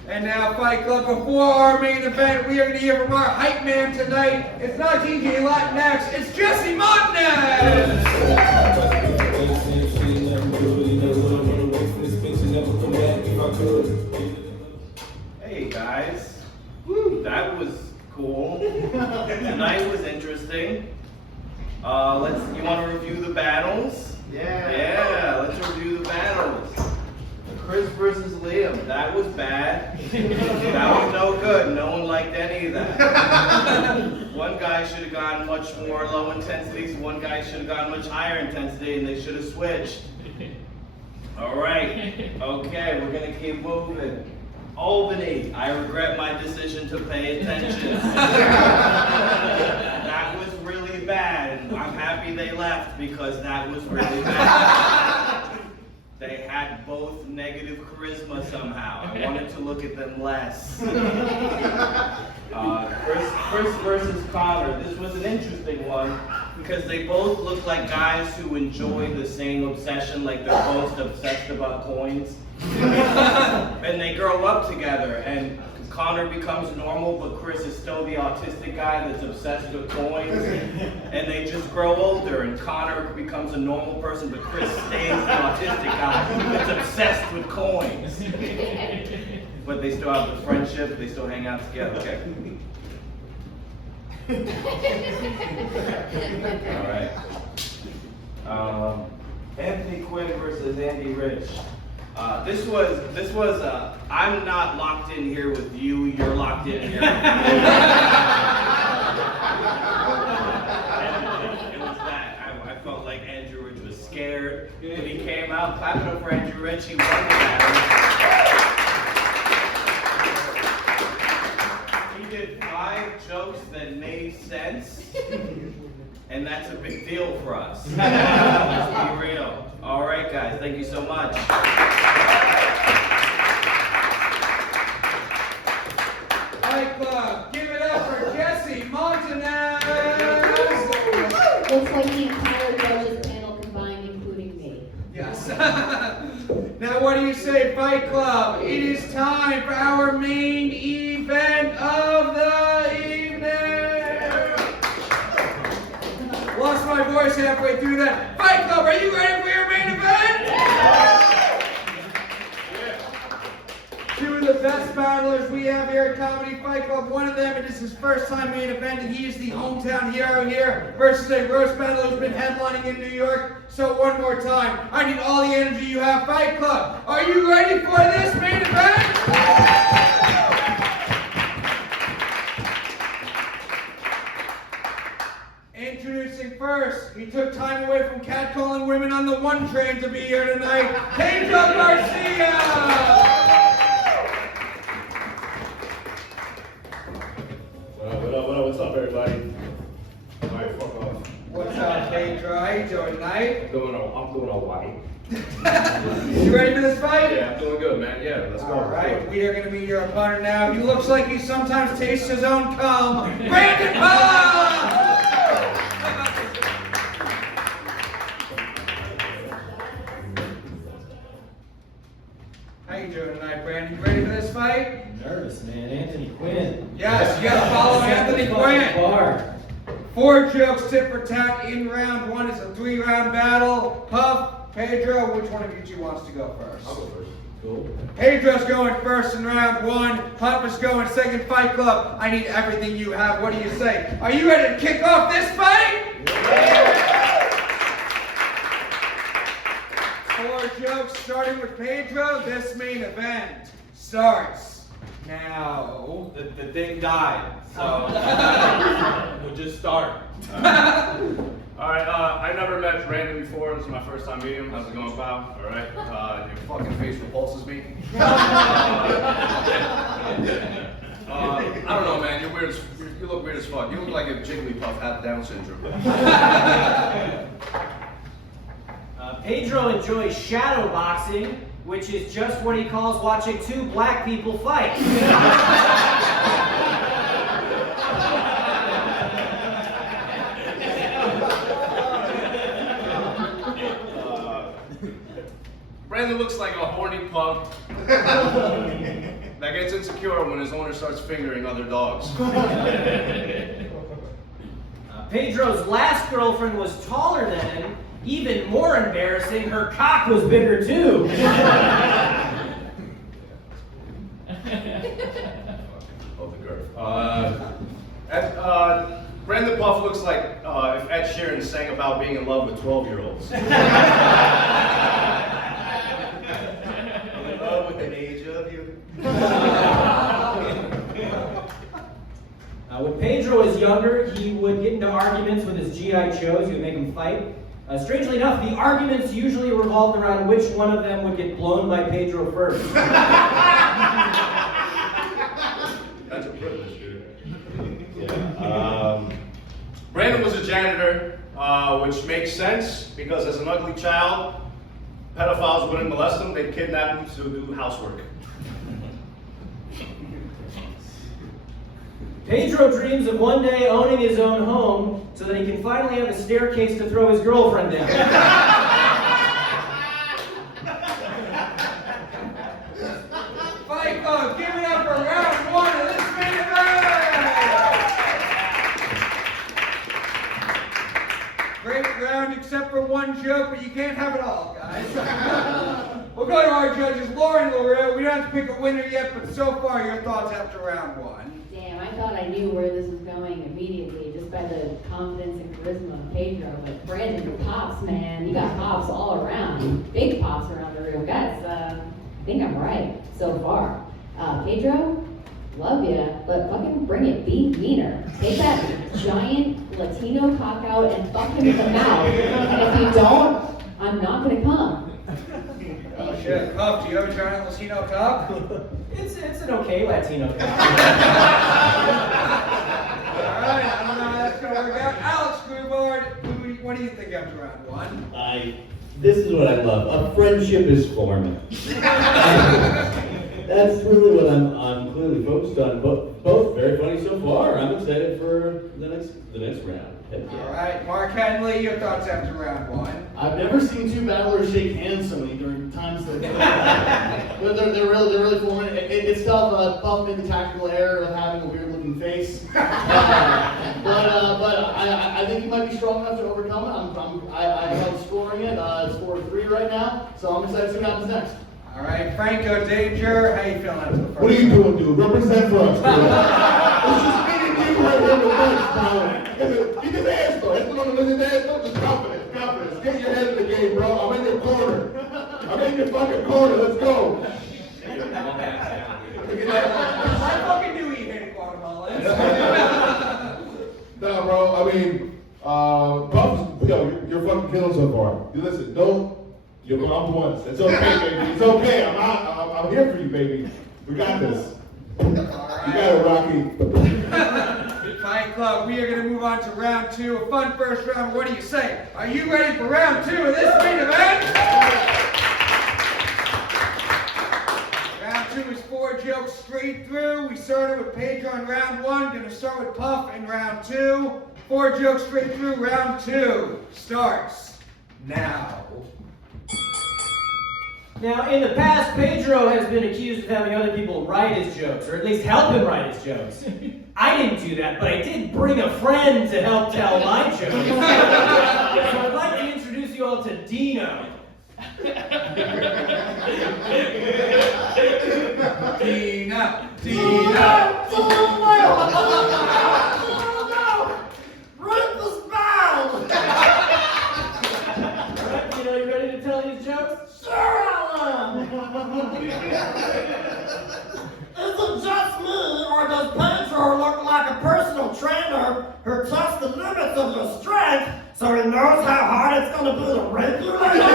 And now Fight Club, before our main event, we are going to hear from our hype man tonight. It's not DJ Latinx, it's Jesse Montanez. Hey guys, that was cool. Tonight was interesting. You want to review the battles? Yeah, let's review the battles. Chris versus Liam, that was bad. That was no good. No one liked any of that. One guy should have gone much more low intensities. One guy should have gone much higher intensity, and they should have switched. All right. Okay, we're gonna keep moving. Albany, I regret my decision to pay attention. That was really bad, and I'm happy they left because that was really bad. They had both negative charisma somehow. I wanted to look at them less. Chris versus Connor. This was an interesting one because they both look like guys who enjoy the same obsession, like they're both obsessed about coins. And they grow up together, and Connor becomes normal, but Chris is still the autistic guy that's obsessed with coins. And they just grow older, and Connor becomes a normal person, but Chris stays the autistic guy that's obsessed with coins. But they still have the friendship, they still hang out together. Okay. All right. Anthony Quinn versus Andy Rich. This was I'm not locked in here with you, you're locked in here with me. It was that. I felt like Andrew Rich was scared, but he Clap it up for Andrew Rich. He won the battle. He did 5 jokes that made sense. And that's a big deal for us. Let's be real. All right, guys. Thank you so much. Fight Club, give it up for Jesse Montanez. Looks like the entire judges panel combined, including me. Yes. Now what do you say, Fight Club? It is time for our main event of the evening. Lost my voice halfway through that. Fight Club, are you ready for your main event? Two of the best battlers we have here at Comedy Fight Club. One of them, it is his first time main event, and he is the hometown hero here versus a roast battle who's been headlining in New York. So one more time, I need all the energy you have. Fight Club, are you ready for this main event? Introducing first, he took time away from catcalling women on the 1 train to be here tonight, Pedro Garcia! What's up, everybody? Alright, fuck off. What's up, Pedro? How you doing tonight? I'm doing all white. You ready for this fight? Yeah, I'm doing good, man. Yeah, let's go. Alright, we are going to meet your opponent now. He looks like he sometimes tastes his own cum. Brandon Paul! How you doing tonight, Brandon? You ready for this fight? Nervous, man. Anthony Quinn. Yes, you gotta follow Anthony Quinn. 4 jokes, tit for tat in round 1. It's a 3-round battle. Puff, Pedro, which one of you two wants to go first? I'll go first. Cool. Pedro's going first in round 1. Puff is going second. Fight Club, I need everything you have. What do you say? Are you ready to kick off this fight? Yeah. 4 jokes, starting with Pedro. This main event starts now. The thing died, so we'll just start. Alright, I never met Brandon before. This is my first time meeting him. How's it going, pal? Alright, your fucking face repulses me. I don't know, man. You're weird. You look weird as fuck. You look like if Jigglypuff had Down syndrome. Pedro enjoys shadow boxing, which is just what he calls watching 2 black people fight. Brandon looks like a horny pug that gets insecure when his owner starts fingering other dogs. Pedro's last girlfriend was taller than him. Even more embarrassing, her cock was bigger too. Oh, the girth. Brandon Puff looks like if Ed Sheeran sang about being in love with 12-year-olds. In love with an age of you. When Pedro was younger, he would get into arguments with his GI Joes. He would make them fight. Strangely enough, the arguments usually revolved around which one of them would get blown by Pedro first. That's a privilege, dude. Yeah. Brandon was a janitor, which makes sense because as an ugly child, pedophiles wouldn't molest him, they'd kidnap him to do housework. Pedro dreams of one day owning his own home so that he can finally have a staircase to throw his girlfriend down. Fight Club, give it up for round 1 of this main event! Great round except for 1 joke, but you can't have it all, guys. We'll go to our judges, Lauren Leroux. We don't have to pick a winner yet, but so far, your thoughts after round 1. Damn, I thought I knew where this was going immediately just by the confidence and charisma of Pedro. But Brandon, pops, man, you got pops all around. Big pops around the room. Guys, I think I'm right so far. Pedro, love ya, but fucking bring it. Be meaner. Take that giant Latino cock out and fuck him in the mouth. And if you don't, I'm not gonna come. Shit, Cup, do you have a giant Latino cup? It's an okay Latino cup. Alright, I don't know how that's gonna work out. Alex Grubard, what do you think after round one? This is what I love. A friendship is forming. That's really what I'm clearly focused on. Both very funny so far. I'm excited for the next round. Alright, Mark Henely, your thoughts after round one? I've never seen two battlers shake hands so many during times that but they're really forming. It's tough. Puff made the tactical error of having a weird looking face, but I think he might be strong enough to overcome it. I love scoring it. It's 4-3 right now, so I'm excited to see what happens next. Alright, Franco Danger, how you feeling after the first What are you doing, dude? Represent for us, dude. It's just me and you right here in the bench, bro. You just ask, though. That's what I'm going to ask, though. Just confidence. Get your head in the game, bro. I'm in your corner. I'm in your fucking corner. Let's go. I fucking knew he hated Guatemala. Nah, bro. I mean, Puff, you're fucking killing so far. You listen, you're bumped once. It's okay, baby. It's okay. I'm here for you, baby. We got this. You got it, Rocky. Fight Club, we are going to move on to round two. A fun first round. What do you say? Are you ready for round two of this main event? Round two is 4 jokes straight through. We started with Pedro in round one. Going to start with Puff in round two. 4 jokes straight through. Round two starts now. Now, in the past, Pedro has been accused of having other people write his jokes, or at least help him write his jokes. I didn't do that, but I did bring a friend to help tell my jokes. So I'd like to introduce you all to Dino. Dino. Rufus Bound! Alright, Dino, you ready to tell these jokes? Sure I am! Is it just me, or does Pedro look like a personal trainer who tests the limits of your strength so he knows how hard it's going to be to rape you later?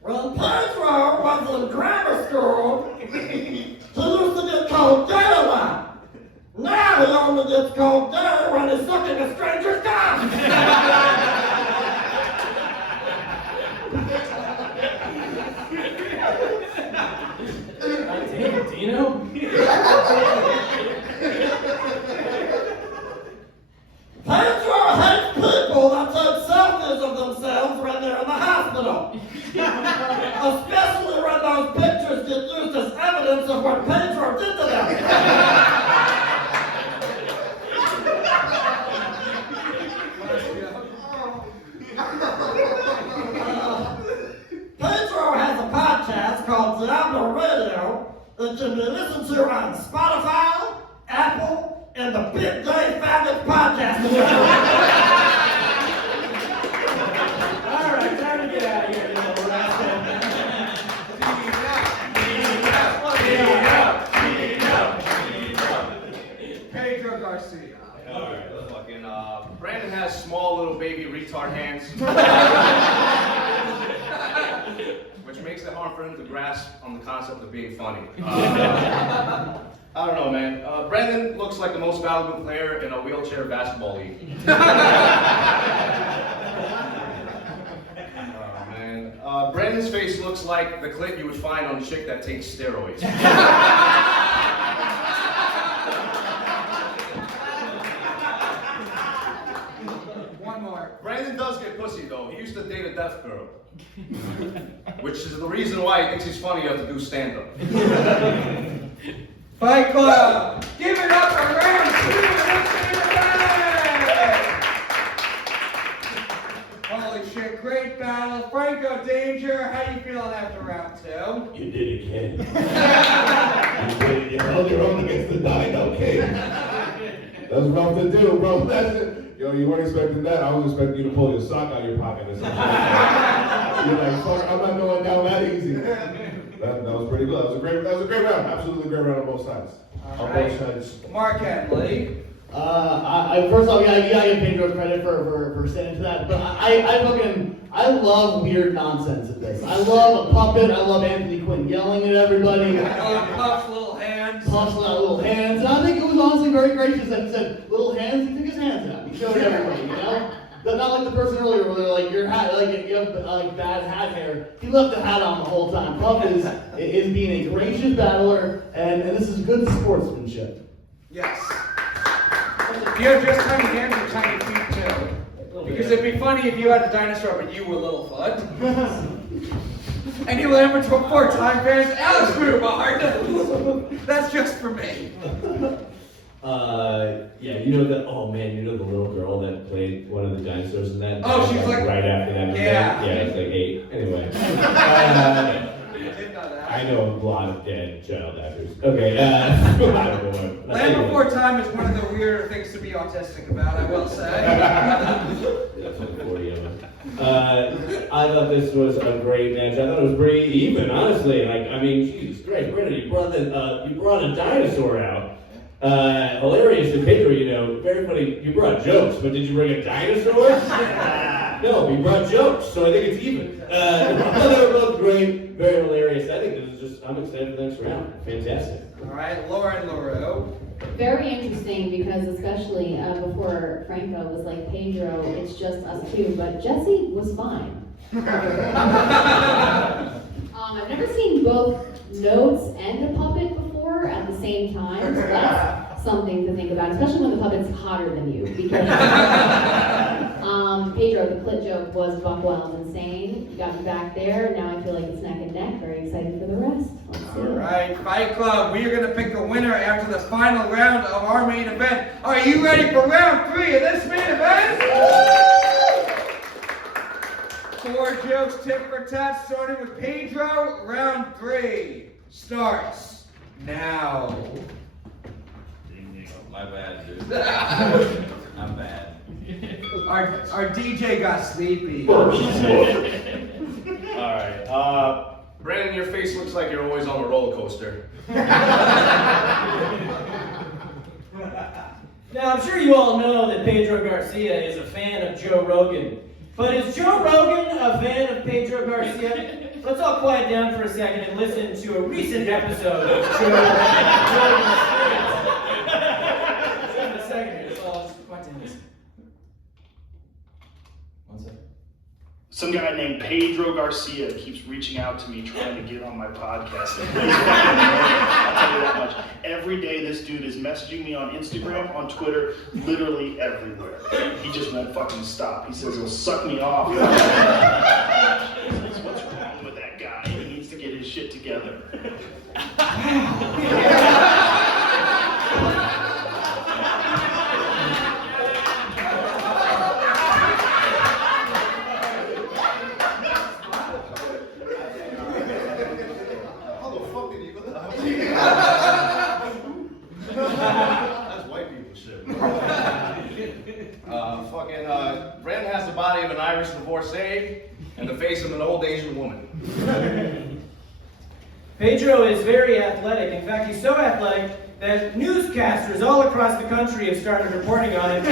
When Pedro was in grammar school, he used to get called gay a lot. Now he only gets called gay when he's sucking a stranger's cock. Damn, Dino. Pedro hates people that take selfies of themselves when they're in the hospital. Especially when those pictures get used as evidence of what Pedro did to them. Pedro has a podcast called Diablo Radio that can be listened to on Spotify, Apple, and the Big Day Faggot Podcast Network. Alright, time to get out of here, Dino. Pedro Garcia. Alright, fucking, Brandon has small little baby retard hands. Which makes it hard for him to grasp on the concept of being funny. I don't know, man. Brandon looks like the most valuable player in a wheelchair basketball league. Oh, man. Brandon's face looks like the clip you would find on a chick that takes steroids. One more. Brandon does get pussy, though. He used to date a deaf girl. Which is the reason why he thinks he's funny enough to do stand-up. Fight Club, give it up for round two of this event! Holy shit, great battle. Franco Danger, how you feeling after round two? You did it, kid. You held your own against the Dino King. That's rough to do, bro. That's it. Yo, you weren't expecting that. I was expecting you to pull your sock out of your pocket or something. You're like, fuck, I'm not going down that easy. That was pretty good. That was a great round. Absolutely great round on both sides. All right. On both sides. Mark Henely. First off, you gotta give Pedro credit for saying that, but I love weird nonsense at this. I love a puppet. I love Anthony Quinn yelling at everybody. Puff's little hands. Puff's little hands. And I think it was honestly very gracious that he said little hands. He took his hands out. He showed everybody, you know. Not like the person earlier where they're like your hat, like you have like bad hat hair. He left the hat on the whole time. Puff is being a gracious battler, and this is good sportsmanship. Yes. You have just tiny hands and tiny feet too. Because it'd be funny if you had a dinosaur but you were Littlefoot. And you landed to a 4-time fans, Alex Grubard. That's just for me. Yeah, you know the little girl that played one of the dinosaurs in that? Oh, she's like right after that. Yeah. Yeah, it's like 8. Anyway. I know a lot of dead child actors. Okay, Land before time is one of the weirder things to be autistic about, I will say. That's like 40 of them. I thought this was a great match. I thought it was pretty even, honestly. Like, I mean, Jesus Christ, Brennan, you brought a dinosaur out. Hilarious and Pedro, you know, very funny. You brought jokes, but did you bring a dinosaur? No, we brought jokes, so I think it's even. They were both great, very hilarious. I think this is just, I'm excited for the next round. Fantastic. All right, Lauren Leroux. Very interesting because especially before Franco was like, Pedro, it's just us two, but Jesse was fine. I've never seen both notes and a puppet before at the same time, so that's something to think about, especially when the puppet's hotter than you. Because Pedro, the clit joke was buck-wild insane. You got me back there. Now I feel like it's neck and neck. Very excited for the rest. All right, Fight Club. We are going to pick the winner after the final round of our main event. Are you ready for round 3 of this main event? 4 jokes, tit for tat, starting with Pedro. Round 3 starts now. My bad, dude. I'm bad. Our DJ got sleepy. Alright, Brandon, your face looks like you're always on a roller coaster. Now, I'm sure you all know that Pedro Garcia is a fan of Joe Rogan. But is Joe Rogan a fan of Pedro Garcia? Let's all quiet down for a second and listen to a recent episode of Joe Rogan's Experience. In a second here, so I'll just quiet down. One second. Some guy named Pedro Garcia keeps reaching out to me trying to get on my podcast. I'll tell you that much. Every day this dude is messaging me on Instagram, on Twitter, literally everywhere. He just won't fucking stop. He says he'll suck me off. What's wrong with that guy? He needs to get his shit together. That's white people shit. Brandon has the body of an Irish divorcee and the face of an old Asian woman. Pedro is very athletic. In fact, he's so athletic that newscasters all across the country have started reporting on him.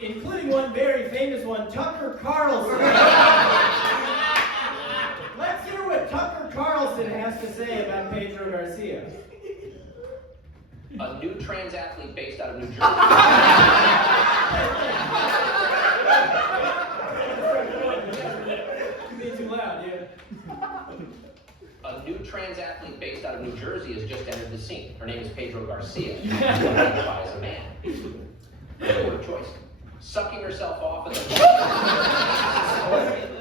Including one very famous one, Tucker Carlson. Let's hear what Tucker Carlson has to say about Pedro Garcia. A new trans athlete based out of New Jersey. You're being too loud, yeah. A new trans athlete based out of New Jersey has just entered the scene. Her name is Pedro Garcia. She identifies as a man. Her choice. Sucking herself off in the park.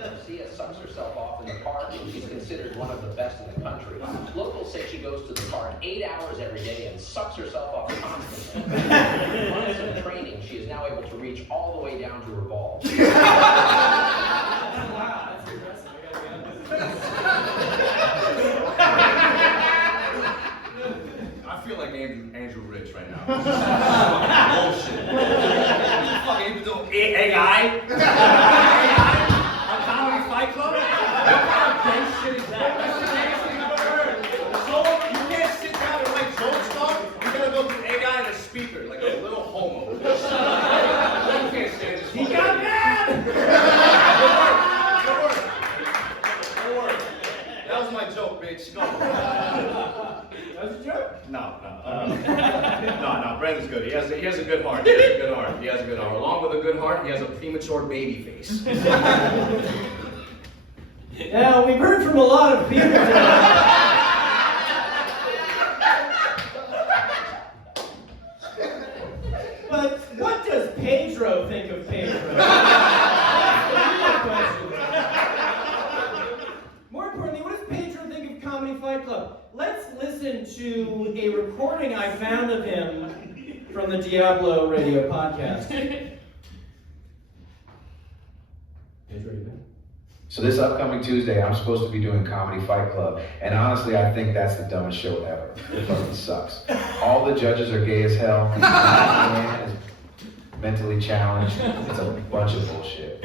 Garcia sucks herself off in the park, and she's considered one of the best in the country. Locals say she goes to the park 8 hours every day and sucks herself off constantly. With months of training, she is now able to reach all the way down to her balls. Wow, that's impressive. I feel like Andrew Rich right now. Bullshit. Fucking even doing AI? A comedy fight club? What kind of gay shit is that? bitch. Go. That's a joke? No. No. Brandon's good. He has a good heart. He has a good heart. Along with a good heart, he has a premature baby face. Now, we've heard from a lot of people today. But what does Pedro think of Pedro? That's the real question. More importantly, what does Pedro think of Comedy Fight Club? Let's listen to a recording I found of him from the Diablo Radio podcast. Pedro, you back? So this upcoming Tuesday, I'm supposed to be doing Comedy Fight Club, and honestly, I think that's the dumbest show ever. It fucking sucks. All the judges are gay as hell. The man is mentally challenged. It's a bunch of bullshit.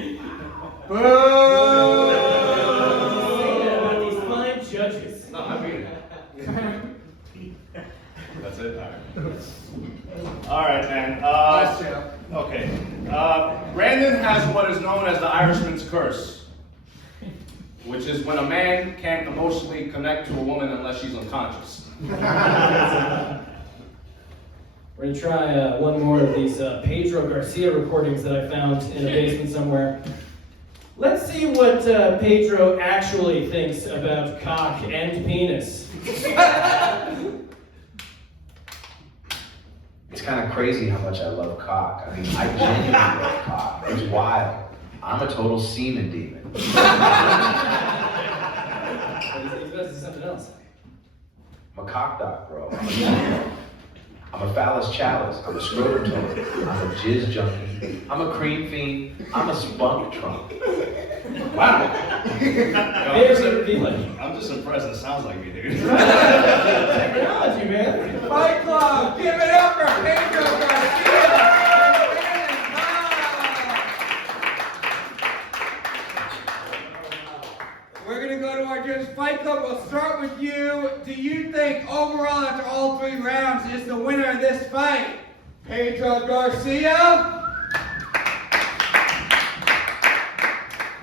Boo! Say that about these fine judges. No, I mean it. That's it. All right, man. Okay. Brandon has what is known as the Irishman's curse, which is when a man can't emotionally connect to a woman unless she's unconscious. We're going to try one more of these Pedro Garcia recordings that I found in a basement somewhere. Let's see what Pedro actually thinks about cock and penis. It's kind of crazy how much I love cock. I mean, I genuinely love cock. It's wild. I'm a total semen demon. He's about to do something else. I'm a cock doc, bro. I'm a phallus chalice. I'm a scrotum toad. I'm a jizz junkie. I'm a cream fiend. I'm a spunk trunk. Wow. I'm just impressed. It sounds like me, dude. Technology, man. Fight Club, give it up for Pedro Garcia. We're gonna go to our judges Fight Club. We'll start with you. Do you think overall, after all 3 rounds, is the winner of this fight Pedro Garcia?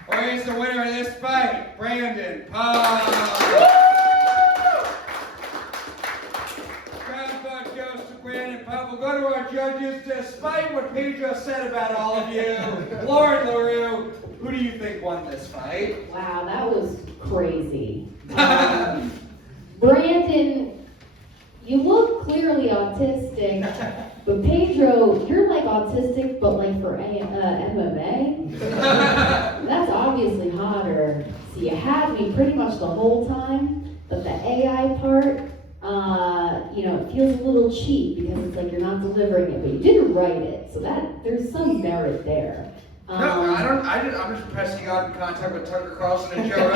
Or is the winner of this fight Brandon Pop? Crown vote goes to Brandon Pop. We'll go to our judges. Despite what Pedro said about all of you, Lord Leroux, who do you think won this fight? Wow, that was crazy. Brandon, you look clearly autistic, but Pedro, you're like autistic, but like for MMA. That's obviously hotter. So you had me pretty much the whole time, but the AI part, it feels a little cheap because it's like you're not delivering it, but you didn't write it, so there's some merit there. No, I'm just impressed you got in contact with Tucker Carlson and Joe Rogan.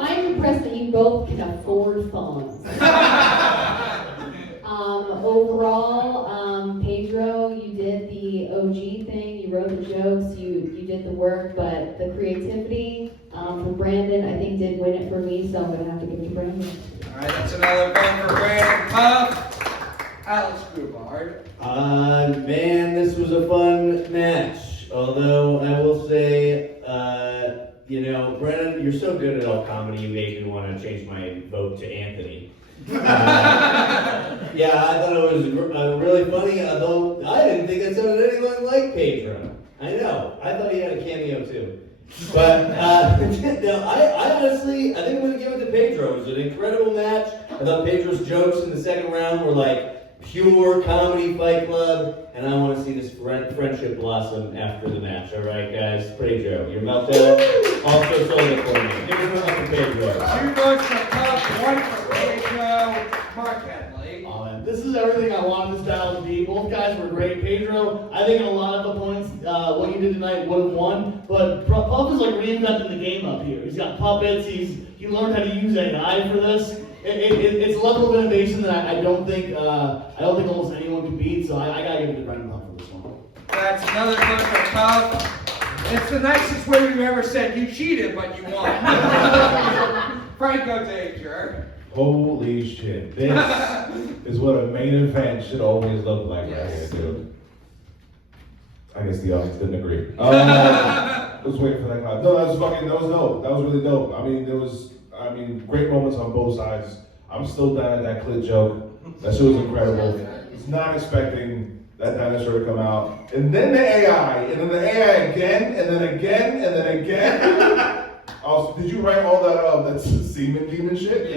I'm impressed that you both can afford phones. Overall, Pedro, you did the OG thing, you wrote the jokes, you did the work, but the creativity from Brandon, I think, did win it for me, so I'm going to have to give it to Brandon. All right, that's another vote for Brandon Puff. Alex Grubard. Man, this was a fun match. Although I will say, Brennan, you're so good at all comedy, you made me want to change my vote to Anthony. Yeah, I thought it was really funny, although I didn't think that sounded anything like Pedro. I know, I thought he had a cameo too. But, no, I honestly, I think I'm going to give it to Pedro. It was an incredible match. I thought Pedro's jokes in the second round were like, pure Comedy Fight Club, and I want to see this friendship blossom after the match. All right, guys. Pedro, your meltdown also sold it for me. Give it up to Pedro. 2 votes for Puff, 1 for Pedro. Mark Henely. Oh, man. This is everything I wanted this battle to be. Both guys were great. Pedro, I think in a lot of the points, what you did tonight would have won, but Puff is like reinventing the game up here. He's got puppets. He learned how to use AI for this. It's a level of innovation that I don't think almost anyone can beat. So I gotta give it to Brendan Puff for this one. That's another vote for Puff. It's the nicest way we've ever said you cheated, but you won. Franco Danger. Holy shit. This is what a main event should always look like right here, dude. I guess the audience didn't agree. I was waiting for that clap. No, that was dope. That was really dope. I mean, I mean, great moments on both sides. I'm still down at that clit joke. That shit was incredible. I was not expecting that dinosaur to come out. And then the AI, and then the AI again, and then again, and then again. Also, did you write all that semen demon shit?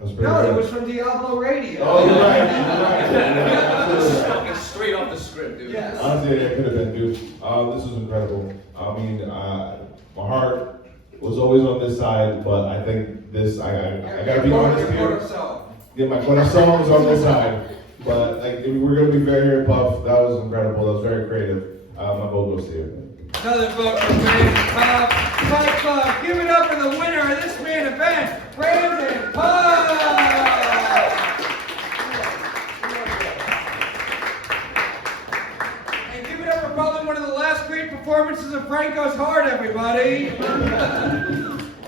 That's pretty No, good. it was from Diablo Radio. Oh, you're right. You're right. Fucking straight off the script, dude. Yes. Honestly, that could have been, dude. This was incredible. I mean, my heart was always on this side, but I think this, I gotta be honest here. Yeah, my corazón was on this side. But like, if we're gonna be fair here, Puff, that was incredible. That was very creative. My vote goes to you. Another vote for Brandon Puff. Fight Club, give it up for the winner of this main event, Brandon Puff! And give it up for probably one of the last great performances of Franco's heart, everybody.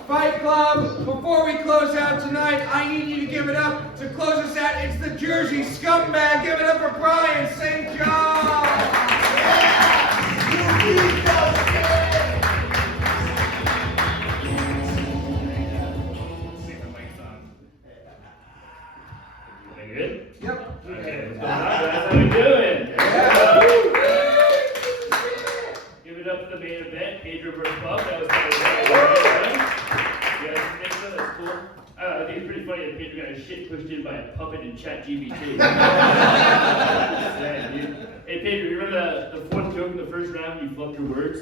Fight Club, before we close out tonight, I need you to give it up to close us out. It's the Jersey Scumbag. Give it up for Brian St. John. Good? Yep. Okay. That's how we doing. Give it up for the main event, Pedro versus Puff. That was kind of fun. You guys think so? That's cool. I think it's pretty funny that Pedro got his shit pushed in by a puppet in ChatGPT. Yeah, dude. Hey Pedro, you remember the fourth joke in the first round when you flubbed your words?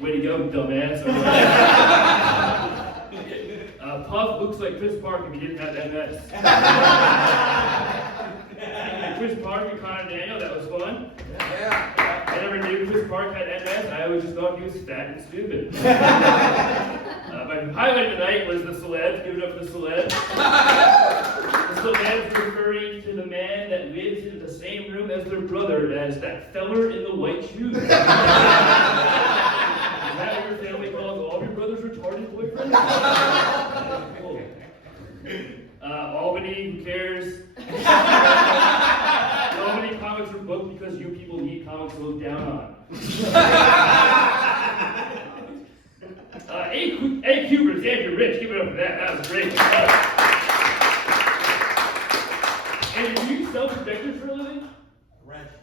Way to go, dumbass. Puff looks like Chris Park if he didn't have MS. Chris Park and Connor Daniel, that was fun. Yeah. I never knew Chris Park had MS. I always just thought he was fat and stupid. My highlight of the night was the celeb. Give it up for the celeb. The celeb referring to the man that lives in the same room as their brother as that feller in the white shoes. Is that what your family calls all of your brother's retarded boyfriends? Cool. Albany, who cares? Albany comics are booked because you people need comics to look down on. A. Cooper, Andrew Rich, give it up for that. That was great. And are you self-respected for a living?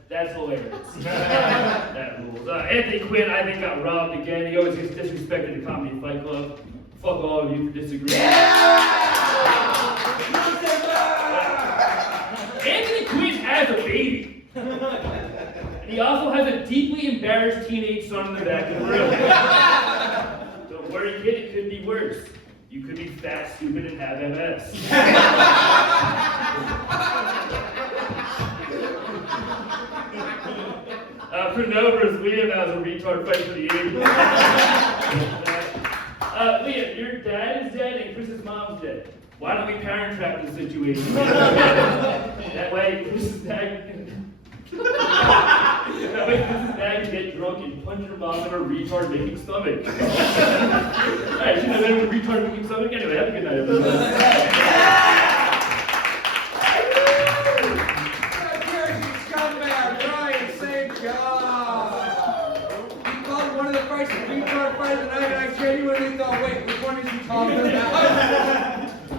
That's hilarious. That rules. Anthony Quinn, I think, got robbed again. He always gets disrespected at Comedy Fight Club. Fuck all of you for disagreeing. Anthony Quinn has a baby. And he also has a deeply embarrassed teenage son in the back of the room. Don't worry, kid, it could be worse. You could be fat, stupid, and have MS. Pruneau versus Liam, that was a retard fight for the ages. Liam, your dad is dead and Chris's mom's dead. Why don't we parent trap the situation? That way, Chris's dad can get drunk and punch her mom in her retard-making stomach. Alright, she's not in a retard-making stomach. Anyway, have a good night, everybody.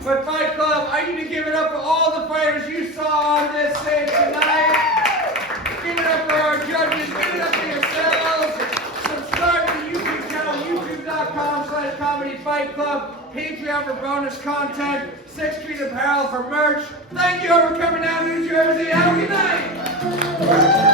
But Fight Club, I need to give it up for all the fighters you saw on this stage tonight. Give it up for our judges. Give it up for yourselves. Subscribe to the YouTube channel, youtube.com/Comedy Fight Club. Patreon for bonus content. 6th Street Apparel for merch. Thank you for coming down to New Jersey. Have a good night.